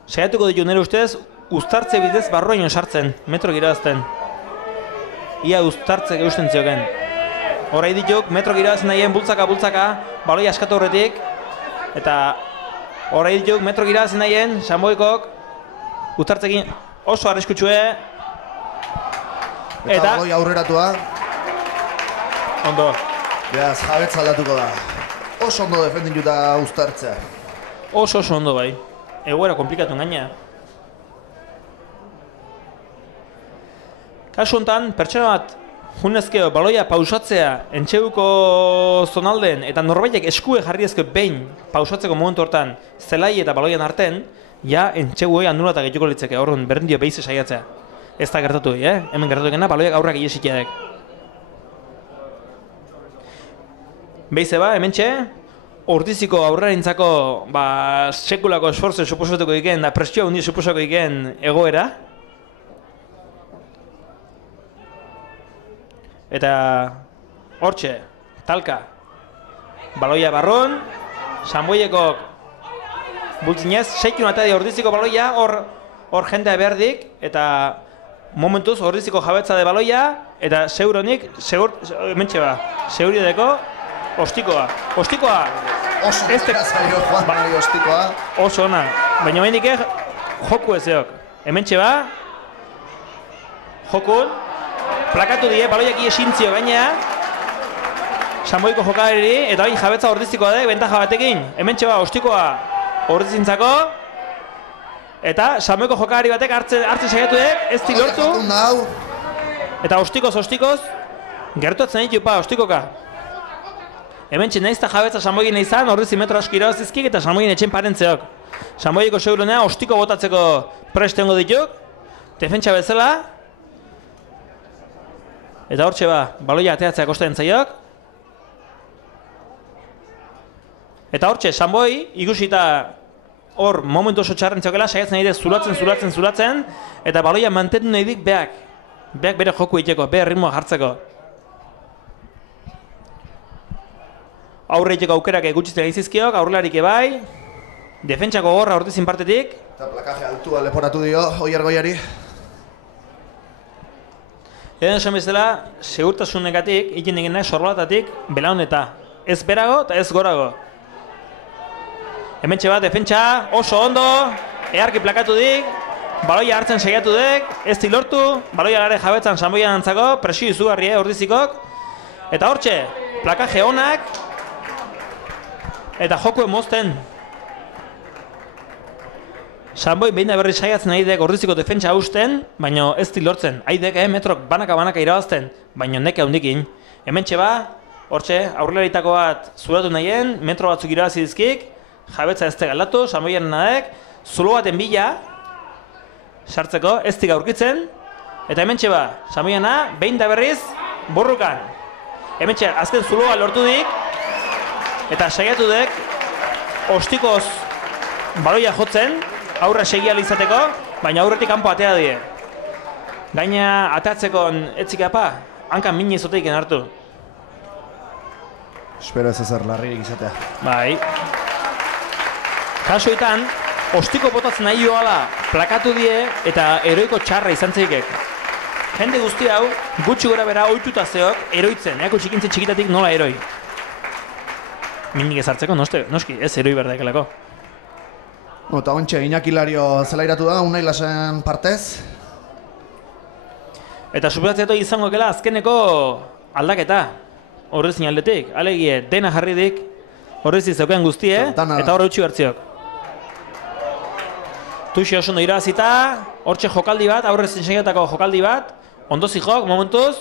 Saiatuko ditu nire ustez, uztartze bidez barroaino sartzen, metro girabazten. Ia uztartze eusten zioken. Horai dituk, metro girabazten nahien bultzaka, baloi askatu horretik, eta horai dituk, metro girabazten nahien, Sanboikok, uztartzekin oso arriskutsue. Eta baloi aurreratua. Ondo. Beaz, jabetza aldatuko da. Oso ondo defendituta uztartzea. Oso ondo bai. Egoera komplikatu gaina. Kasu honetan, pertsona bat junezkeo baloia pausatzea entxeguko zonalden eta norbaitek eskue jarri ezko behin pausatzeko momentu hortan zelai eta baloian arten, ja entxeguei anulata gehiuko litzeke, horren berdin dio behize saiatzea. Ez da gertatu, hemen gertatu egena baloiak aurrak iesitiadek. Behize ba, hemen txe, Ordiziko aurrarintzako sekulako esforzo suposatuko diken, da presio hundi suposatuko diken egoera. Eta hortxe, talka, baloia barron, Sanboiekok bultzinez, 6 atadi Ordiziko baloia, hor jendea berdik, eta momentuz Ordiziko jabetza de baloia, eta seguronik, mentxe ba, segurideko, ostikoa. Oso ona zaio joan nahi ostikoa. Oso ona, baina behindik joku ezeok. Hementxe ba, jokun, plakatu die, baloiak iesintzio gaina, Sanboiko jokalari, eta bain jabetza Ordizikoa da, bentaja batekin. Hementxe ba, ostikoa Ordizintzako, eta Sanboiko jokalari batek hartzen saiatu dek, ez lortu. Eta ostikoz, gertuatzen ditu ostikoka. Hemen txin nahizta jabetza Sanboikin izan, Ordizi metro asko irabazizkik eta Sanboikin etxen parentzeok. Sanboiko seguronea ostiko botatzeko prestengo dituk, defentsa bezala. Eta hortxe ba, baloia ateatzea kosten zaiok. Eta hortxe, Sanboi ikusita hor momentu oso txarren txokela, saiatzen nahi zulatzen, eta baloia mantendu nahi dik beak. Beak bere joku egiteko, bere ritmoa jartzeko. Aurre egiteko aukerak gutxizten egizizkiok, aurrelarik ebai. Defentsako gorra ortezin partetik. Eta plakaje altua leporatu dio, Oier Goiari. Lehen esan bezala, segurtasunekatik, ikin egin nahi sorbalatatik, belauneta. Ez berago eta ez gorago. Hementxe bat, defentsa, oso ondo, earki plakatu dik, baloia hartzen saiatu dek, ez dilortu, baloia gare jabetzan Sanboian antzako, presio izugarri ordizikok. Eta hortxe, plakaje onak, eta joku emozten. Sanboi behin da berri saiatzen nahi ordiziko defentsa hausten, baina ez dilortzen. Haidek metrok banaka irabazten, baina neke handikin. Hementxe ba, hortxe, aurrelaritako bat zuratu nahien, metro batzuk irabazi dizkik, jabetza ez tegaldatu, Sanboian nadek, zulo baten bila, sartzeko, ez dik aurkitzen, eta hementxe ba, Sanboiana, behin da berriz, borrukan. Hementxe, azken zuloa lortu dik, eta saiatu dek, ostikoz baloia jotzen, aurra segia izateko, baina aurretik kanpo atea die. Gaina ateatzeko etzik apa, hankan mini izoteiken hartu. Espero ez ezer larririk izatea. Bai. Kasuetan, ostiko botatzen nahi joala plakatu die eta eroiko txarra izan zeikek. Jende guzti hau, gutxi gora bera ohituta zeok eroitzen, eako txikintzen txikitatik nola eroi. Minik ezartzeko, noski, ez eroi berdekelako. Eta ontxe, Iñaki Lario zelairatu da, Unai Lasen partez. Eta suposatzeko izango kela azkeneko aldaketa. Horrezin aldetik, alegie, dena jarri dik, horrezi zeuken guztie, eta horre utxi bertziok. Tuxi oso ondo irabazita, hortxe jokaldi bat, aurrezin segiatako jokaldi bat, ondozi jok, momentuz,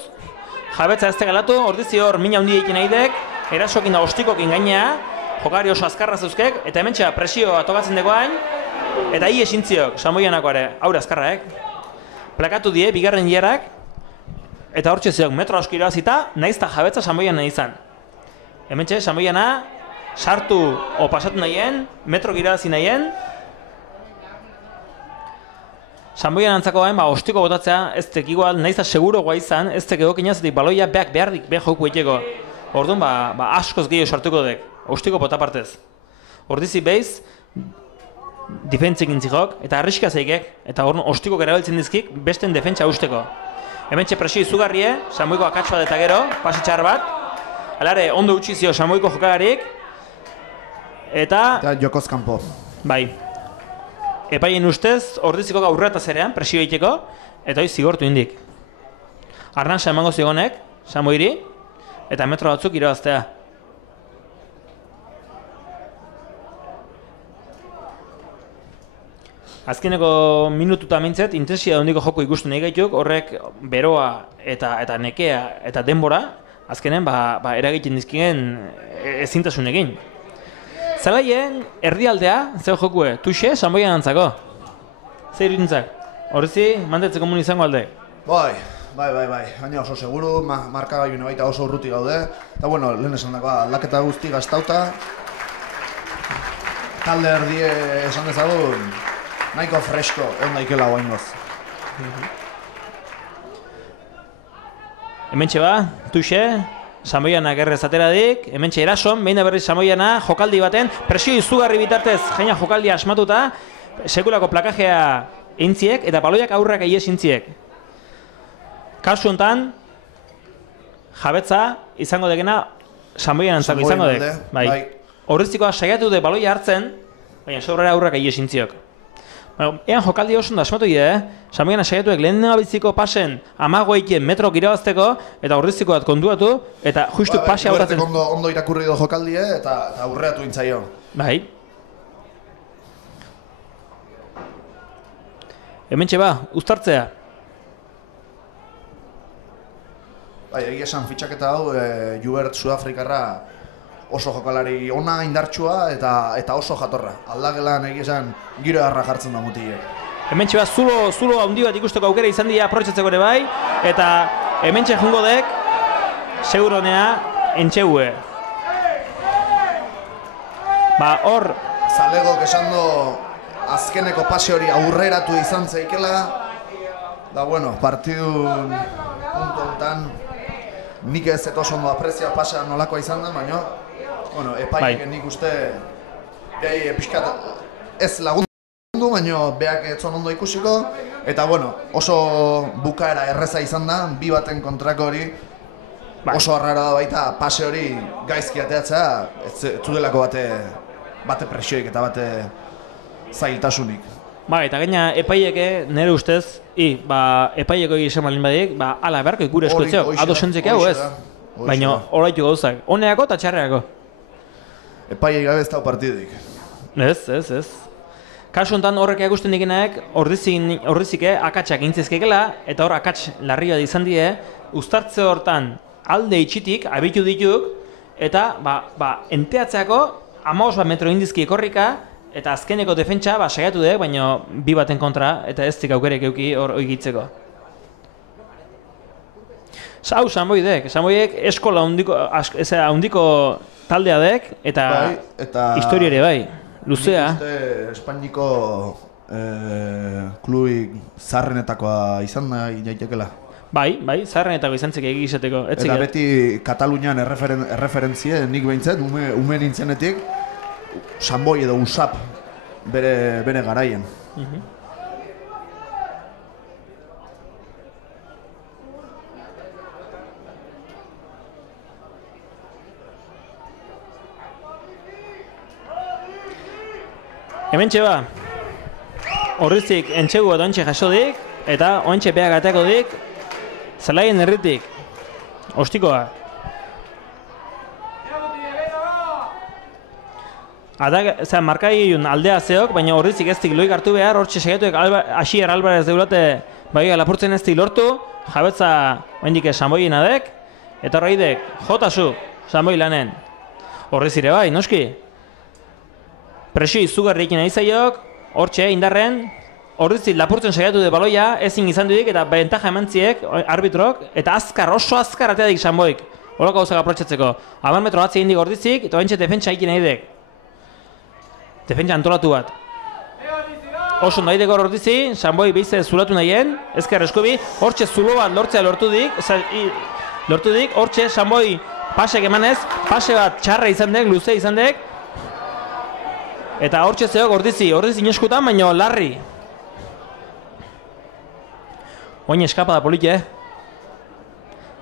jabetza ez tegalatu, ordizi hor mina hundi egin nahi dek, erasokin da ostikokin gainea, jokari oso azkarra zeuzkek, eta hementxea presioa tokatzen dekoain, eta hi esintziok, Sanboianako ere, aurre azkarraek. Plakatu die, bigarren hierak, eta hortxe zeok metro asko irabazita, naizta jabetza Sanboiana izan. Hementxe, Sanboiana, sartu o pasatu nahien, metro irabazi nahien, Sanboian antzako hain, ostiko botatzea, ez tek igual, naizta seguro guai izan, ez tek egok inazetik baloia beak behardik, behar joku egiteko. Orduan, askoz gehiago sartuko dek, ostiko bota partez. Ordizi behiz, difentzik intzikok, eta arriska zeikek, eta orduan ostiko erabiltzen dizkik, besten defentsa usteko. Hementxe presio izugarrie, Sanboiko akatsu bat eta gero, pasi txar bat, alare, ondo utzi zio Sanboiko jokagarik, eta Jokoz kanpo. Bai. Epaien ustez, ordizikok aurrera eta zerean, presio egiteko, eta hori zigortu indik. Arnasa emango zigonek, Sanboiri, eta metro batzuk irabaztea. Azkeneko minututa mintzet, intensia handiko joko ikustu nahi gaituk, horrek beroa eta nekea eta denbora, azkenen eragiten dizkien ezintasunekin. Zelaien, erdialdea, zeu jokue, tuxe, Sanboian antzako. Zer irintzak? Horrezi, mantetze komun izango alde? Bai, baina oso seguru, markagailune baita oso urruti gaude. Eta bueno, lehen esan dagoa, aldaketa guzti gaztauta. Talde erdie esan dezagun, nahiko fresko, egon daikela guaingoz. Hementxe ba, tuxe, Sanboiana gerrez ateradik, hementxe erason, behin da berriz Sanboiana, jokaldi baten, presio izugarri bitartez, jaina jokaldia asmatuta, sekulako plakajea intziek, eta baloiak aurrak aies intziek. Kasu honetan, jabetza izango degena, Sanboian antzako izango dek. Bai. Horreztikoa saiatu de baloia hartzen, baina sobrera aurrak aies intziok. Ean jokaldi oso da asmatu ide, Sanboiana saiatuek lehen biziko pasen amagoeikien metrok irabazteko, eta horreztiko bat konduatu, eta justu pase hautatzen. Ondo irakurri do jokaldie, eta aurreatu intzaio. Bai. Hementxe ba, uztartzea. Bai, egia esan fitxaketa hau, Jubert Sudafrikarra oso jokalari ona, indartsua eta oso jatorra. Aldagelan egia esan giro harra jartzen da mutiek. Hementxe bat zulo handi bat ikusteko aukera izan dira aprobetxatzeko ere bai, eta hementxe jungo dek, seguronea entxegue. Hor... Zalegok esan do azkeneko pase hori aurreratu izan zeikela. Da, bueno, partidu puntu honetan nik ez eta oso ondo aprezia pasea nolakoa izan da, baina epaiek nik uste pixkat ez lagundu, baina beak etzon ondo ikusiko. Eta, bueno, oso bukaera erreza izan da, bi baten kontrako hori. Oso harrara da baita pase hori gaizki ateatzea, ez zudelako bate presioik eta bate zailtasunik. Eta gaina epaieke, nire ustez, epaieko egizan balin badik, ala beharko gure eskuetzeo, adosentzek hau ez. Baina horaitu gauzak, honeako eta txarreako. Epaiek gabe ez dago partidik. Ez. Kasu honetan horrek egusten dikenak, horrizike akatsak intzizkekela, eta hor akats larri bat izan die, uztartze hortan alde itxitik, abitu dituk, eta enteatzeako 15 metro indizki ekorrika, eta azkeneko defentsa saiatu dek, baina bi baten kontra, eta ez dik aukerek euki hor oigitzeko. Hau, Sanboidek eskola handiko taldea dek, eta historia ere bai, luzea. Nik uste Espainiko klubik zaharrenetakoa izan da jaitekela. Bai, zaharrenetako izan zek egizateko. Eta beti Katalunian erreferentzie, nik behintzat, ume nintzenetik, Sanboi edo Usap bere garaien. Hementxe horrizik entxegu eta ontxe jasodik, eta ontxe peak atako dik, zelaien herritik, ostikoa. Markai aldea zeok, baina horrizik ez dik loik hartu behar, hortxe segatuek Asier Alvarez deulate lapurtzen ez dik lortu, jabetza oendik Sanboien adek, eta horreidek, jotasu, Sanboi lanen. Horrizire bai, noski? Presio izugarrikin nahi zaiok, hortxe indarren, horrizik lapurtzen segatu de baloia, ezin izan dudik eta bentaja emantziek arbitrok, eta oso azkar ateadik Sanboik, horoko gauzak aprotxatzeko. 10 metro batzi indik horrizik, eta horrentxe defentsa ikin nahi dek. Defentsa antolatu bat. Oso nahi deko horrizi, Sanboi behize zulatu nahien, ezker eskubi, hortxe zulo bat lortzea lortu dik, hortxe Sanboi pasek emanez, pase bat txarra izan dek, luze izan dek, eta hortxe zeok horrizi ineskutan, baino larri. Oin eskapada polite,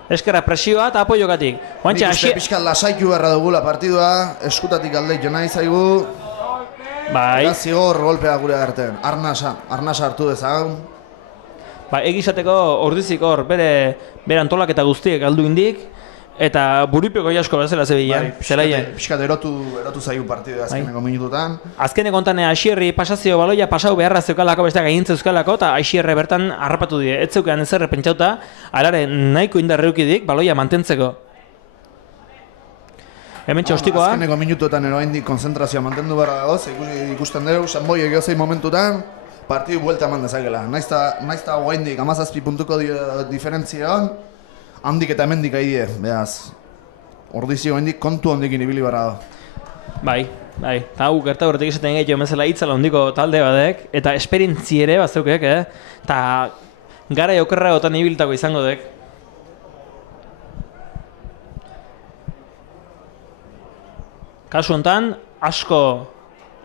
Eskerra presioa eta apoiokatik. Nik uste pixkat lasaitu beharra dugula partidua, eskutatik aldeik jo nahi zaigu. Eta zigor golpea gure garten, arnasa hartu dezagun. Egizateko ordizik hor, bere antolak eta guztiek aldu indik, eta buripeko jasko bezala zebilean. Pixkat erotu zaigu partidua azkeneko minututan. Azkeneko ontan Asierri pasazio baloia pasau beharra zeukalako, besteak gainintze euskalako, eta Asierre bertan harrapatu die. Ez zeukean ezerre pentsauta, alare nahiko indarreukidik baloia mantentzeko. Hemen txostikoa. Azkeneko minutuetan eroaindik konzentrazioa mantendu beharra dagoz, ikusten dugu, Sanboi egiozei momentutan, partidu buelta eman dezakela. Naizta oaindik 17 puntuko diferentzia hon, handik eta hemendik aidie, behaz. Ordizio oaindik kontu handikin ibili beharra dago. Bai. Eta hau gerta horretik izaten egitio emezela hitzala handiko talde badek, eta esperientzi ere bazeukek, eta gara okerra gotan ibiltako izango dek. Kasu honetan, asko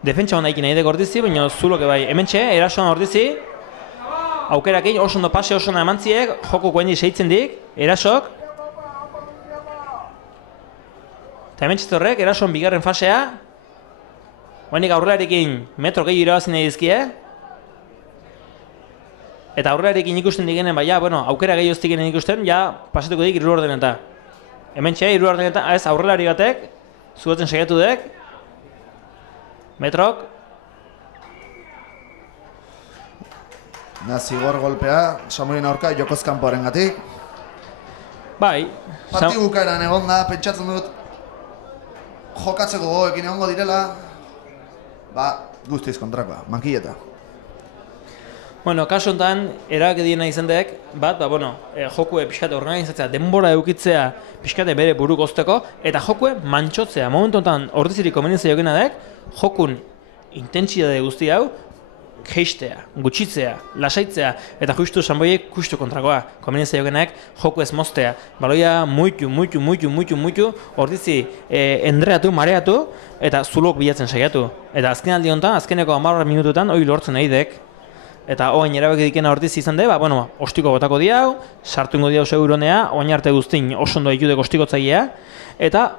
defentsa honaikin nahi dek ordizi, baina zuloke bai. Hementxe, erasoan ordizi, aukerakin oso ondo pase oso ondo emantziek, joko koendi seitzen dik, erasok. Eta hementxe horrek, erasoan bigarren fasea, hoenik aurrelarekin metro gehi irabazin nahi dizkie. Eta aurrelarekin ikusten digenen, aukera gehi oztikenen ikusten, pasatuko dik 3 ordeneta. Hementxe, 3 ordeneta, ez aurrelari batek, zugatzen segatu dek, metrok. Zigor golpea, Sanboien aurka jokoz kanpoaren gatik. Bai. Parti bukaeran egon da, pentsatzen dut jokatzeko gogoekin egongo direla, guztiz kontrakoa, mankilleta. Kasu honetan, erabak diena izan dek, jokue pixkate organizatzea, denbora eukitzea pixkate bere buru gozteko, eta jokue mantxotzea. Momentu honetan, ordizirik komenizia jokena dek, jokun intentsitate guzti hau, geistea, gutxitzea, lasaitzea, eta justu Sanboiek justu kontrakoa. Komeni zaiokenak joku ez moztea. Baloia muitu, ordizi endreatu, mareatu, eta zulok bilatzen saiatu. Eta azken aldi honetan, azkeneko 10 minututan, hori lortzen nahi dek. Eta oain erabaki dikena ordizi izan de, ostiko botako diau, sartu ingo diau seguronea, oain arte guztin oso ondo ditudek ostikotzailea, eta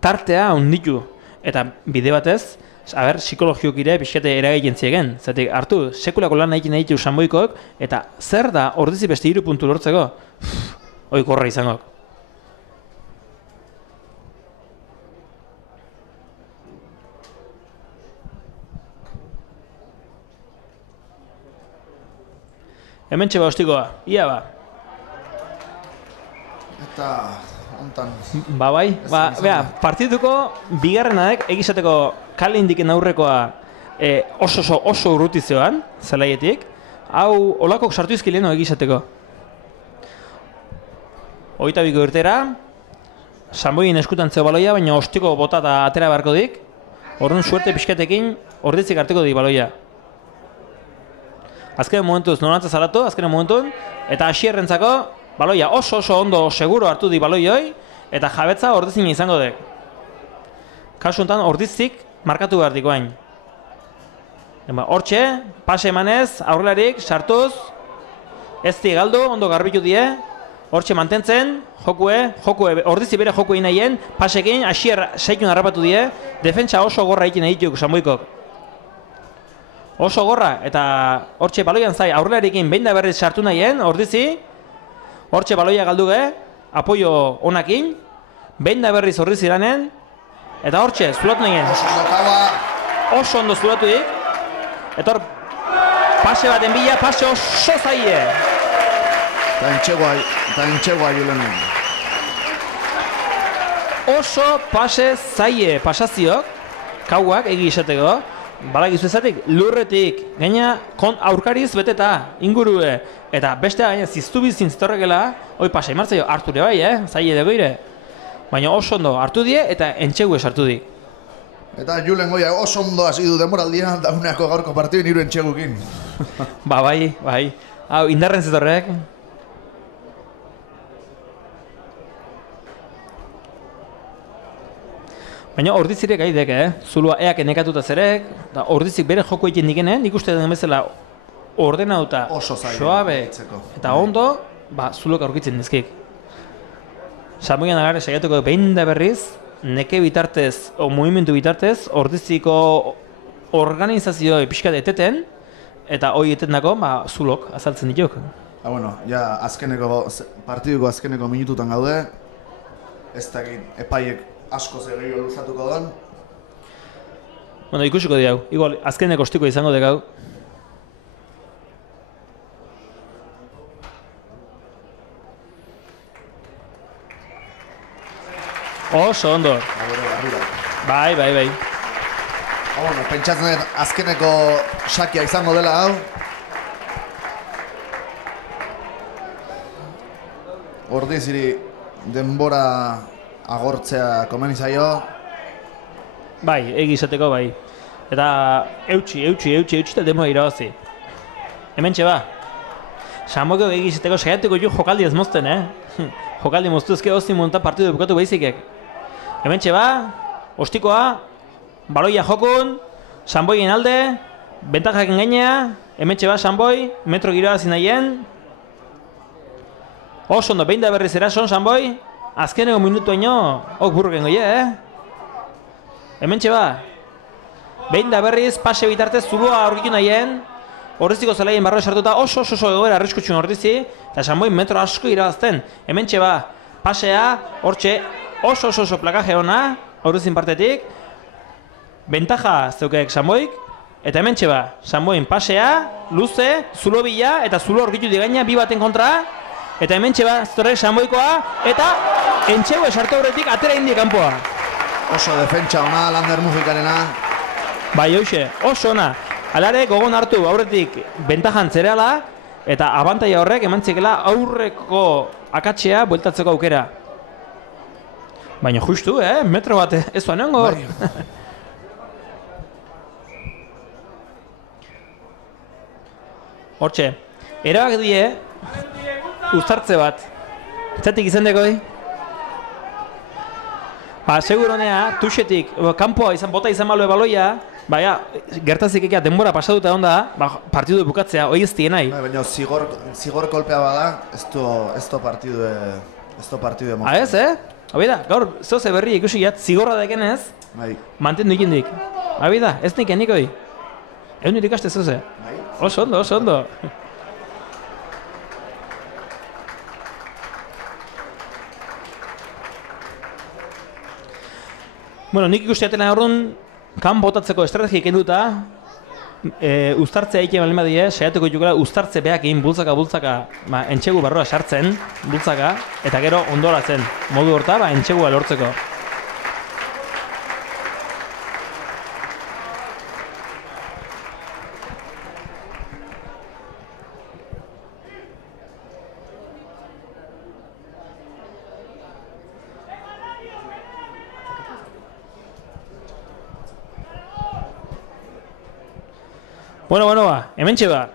tartea onditu. Eta bide batez, psikologiokire pixkate eragiten ziegen. Zatik, hartu, sekulako lan nahi ditu Sanboikoek, eta zer da ordizi beste 3 puntu lortzeko? Hoi korra izango. Hemen txeba ostikoa, ia ba. Eta hontan. Partituko bigarrenak egizateko kale indiken aurrekoa oso urrutizioan, zelaietik. Hau, olakok sartu izkileno egizateko. 22 urtera, Sanboien eskutan zeo baloia, baina ostiko bota eta atera beharko dik. Orduan suerte pixkatekin ordizik hartuko dik baloia. Azken momentuz norantza zalatu, azken momentun, eta hasierrentzako baloia oso ondo seguro hartu di baloioi, eta jabetza ordizina izango dek. Kasu honetan ordizik markatu behar dikoain. Hortxe, pase emanez, aurrelarik, sartuz, ez di galdu, ondo garbitu die, hortxe mantentzen, ordizi bere joku egin nahien, pasekin, hasier saikun harrapatu die, defentsa oso gorra egin nahi dituk Sanboikok. Oso gorra, eta hortxe baloian zai aurrelarikin behin da berriz sartu nahien, ordizi, hortxe baloia galduge, apoio onakin, behin da berriz ordizi iranen, eta hortxe, zulatu nahien. Oso ondo zulatu dik, eta hor, pase baten bila, pase oso zaie. Eta entxegoa julenen. Oso pase zaie pasazioak, kauak egi izateko, balagizu ezatik, lurretik, gaina aurkariz beteta, ingurue, eta bestea gaina ziztu bizin zitorrekela, hoi pasa imartzaio harture bai, zaile degoire. Baina oso ondo hartu die eta entxegue sartu dik. Eta Julen goia oso ondo hasi du demoraldia, dauneako gaurko partiduen 3 entxegukin. Bai. Hau, indarren zitorrek. Baina ordizirek gaidek, zulua eak enekatuta zerek, eta ordizik bere joko egiten digenen, nik uste den bezala ordenauta, soabe, eta ondo, zulok aurkitzen dizkik. Sanboian agarre saiatuko behin da berriz, neke bitartez, o mugimendu bitartez, ordiziko organizazio pixkat eteten, eta hoi etendako, zulok azaltzen dituk. Ja partiduko azkeneko minututan gaude, ez dakit epaiek asko gehiago luzatuko den. Ikusiko diau. Igual, azkeneko ostiko izango dekau. Oso ondo. Bai. Pentsatzen dut azkeneko sakia izango dela hau. Ordiziri denbora agortzea komeni zaio. Bai, egizateko bai. Eta eutxi, eta demoa irabazi. Hemen txeba. Sanboiko egizateko saiatuko ju jokaldi ez mozten, Jokaldi moztuzke hozti monta partidu bukatu behizikek. Hemen txeba, ostikoa, baloia jokun, Sanboien alde, bentajaken gainea, hemen txeba Sanboi, metro irabazi nahien. Oso ondo, behin da berriz erason Sanboi, azkeneko minutu haino, burruken goie, Hemen txeba, behin da berriz, pase bitartez zulua aurkitu nahien, Ordiziko zelaien barroa sartuta oso egoera arriskutsun ordizi, eta Sanboi metro asko irabazten. Hemen txeba, pasea, hortxe, oso plakaje ona, ordizin partetik, bentaja zeukek Sanboik, eta hemen txeba, Sanboin pasea, luze, zulo bila, eta zulo orkitu digaina, bi baten kontra, eta hemen txeba, zitorrek Sanboikoa, eta entxegue sartu horretik atera indi kanpoa. Oso defentsa ona, Lander Mujikarena. Bai, hoxe, oso ona. Alare, gogon hartu aurretik bentajan zereala, eta abantaia horrek emantzikela aurreko akatxea bueltatzeko aukera. Baina justu, metro bat ez zuan nengo hor. Hortxe, erabak die, uztartze bat. Zatik izan dekoi? Ba, seguronea, tuxetik, kanpoa izan, bota izan balue baloia, baina, gertazik ekia denbora pasatuta onda, partidu bukatzea, hoi ez dien nahi. Baina, zigor kolpea bada, ez do partidu emoz. Ez, Habida, gaur, zoze berri ikusi jat, zigorra dekenez, mantendu ikindik. Habida, ez nik enikoi. Egun nire ikaste zoze. Oso ondo, oso ondo. Bueno, nik ikusti atena horren, kan botatzeko estrategia ikenduta, uztartzea egiten balin badie, saiatuko jukela uztartze beak egin bultzaka, entxegu barroa sartzen, bultzaka, eta gero ondoratzen. Modu horta, entxegua lortzeko. Bueno, hementxe ba.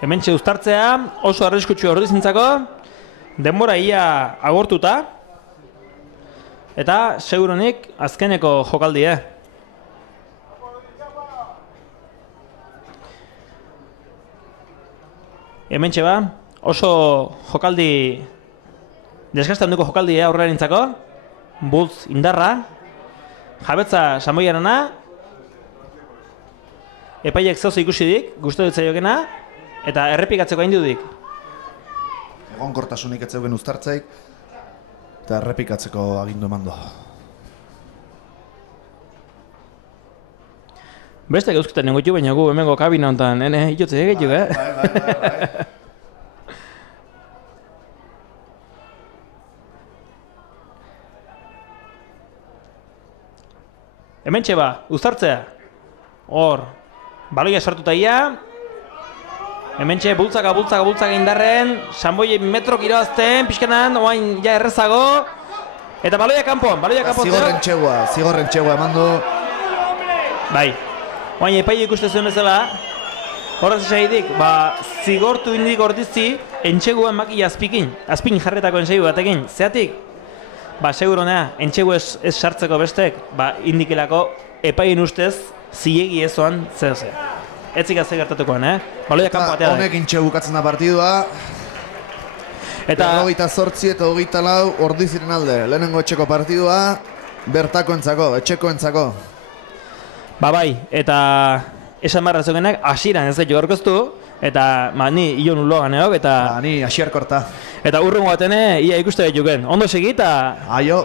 Hementxe uztartzea, oso arriskutsu ordizintzako, denbora ia agortuta, eta segurunik azkeneko jokaldie. Hementxe ba, oso jokaldi, desgasta handiko jokaldia aurrera nintzako, bultz indarra, jabetza Sanboiarena, epaiek zozo ikusi dik, guztu dut zaiokena, eta errepikatzeko hain dudik. Egonkortasunik etzeugen uztartzeik, eta errepikatzeko agindu emando. Beste gauzketan nengoitu, baina gu hemengo kabina honetan, itotze egeitu, Bai. Hementxe ba, uztartzea. Hor, baloia sartuta ia. Hementxe bultzaka indarren. Sanboi metrok irabazten, pixkenan, oain ja errezago. Eta baloia kanpon. Zigorren txegua eman du. Bai, oain epai ikuste zuen bezala. Horrez esaidik, zigortu indik ordizi, entxeguan maki azpin jarretako entxegu batekin. Zeatik? Seguronea, entxegu ez sartzeko bestek, indikelako epaien ustez, zilegi ezoan zehose. Etzik azte gertatukoan, Baloia kanpo atea da. Honek entxegu bukatzen da partidua. Eta 28 eta 24 ordiziren alde. Lehenengo etxeko partidua, bertako entzako, etxeko entzako. Bai, eta esan barra zogenak, asiran ez gaitu gorkoztu, eta ni ion ulo ganeok, eta... Ni asiarkorta. Eta urrengo batene, ia ikuste gaitu gen. Ondo segi eta... Aio.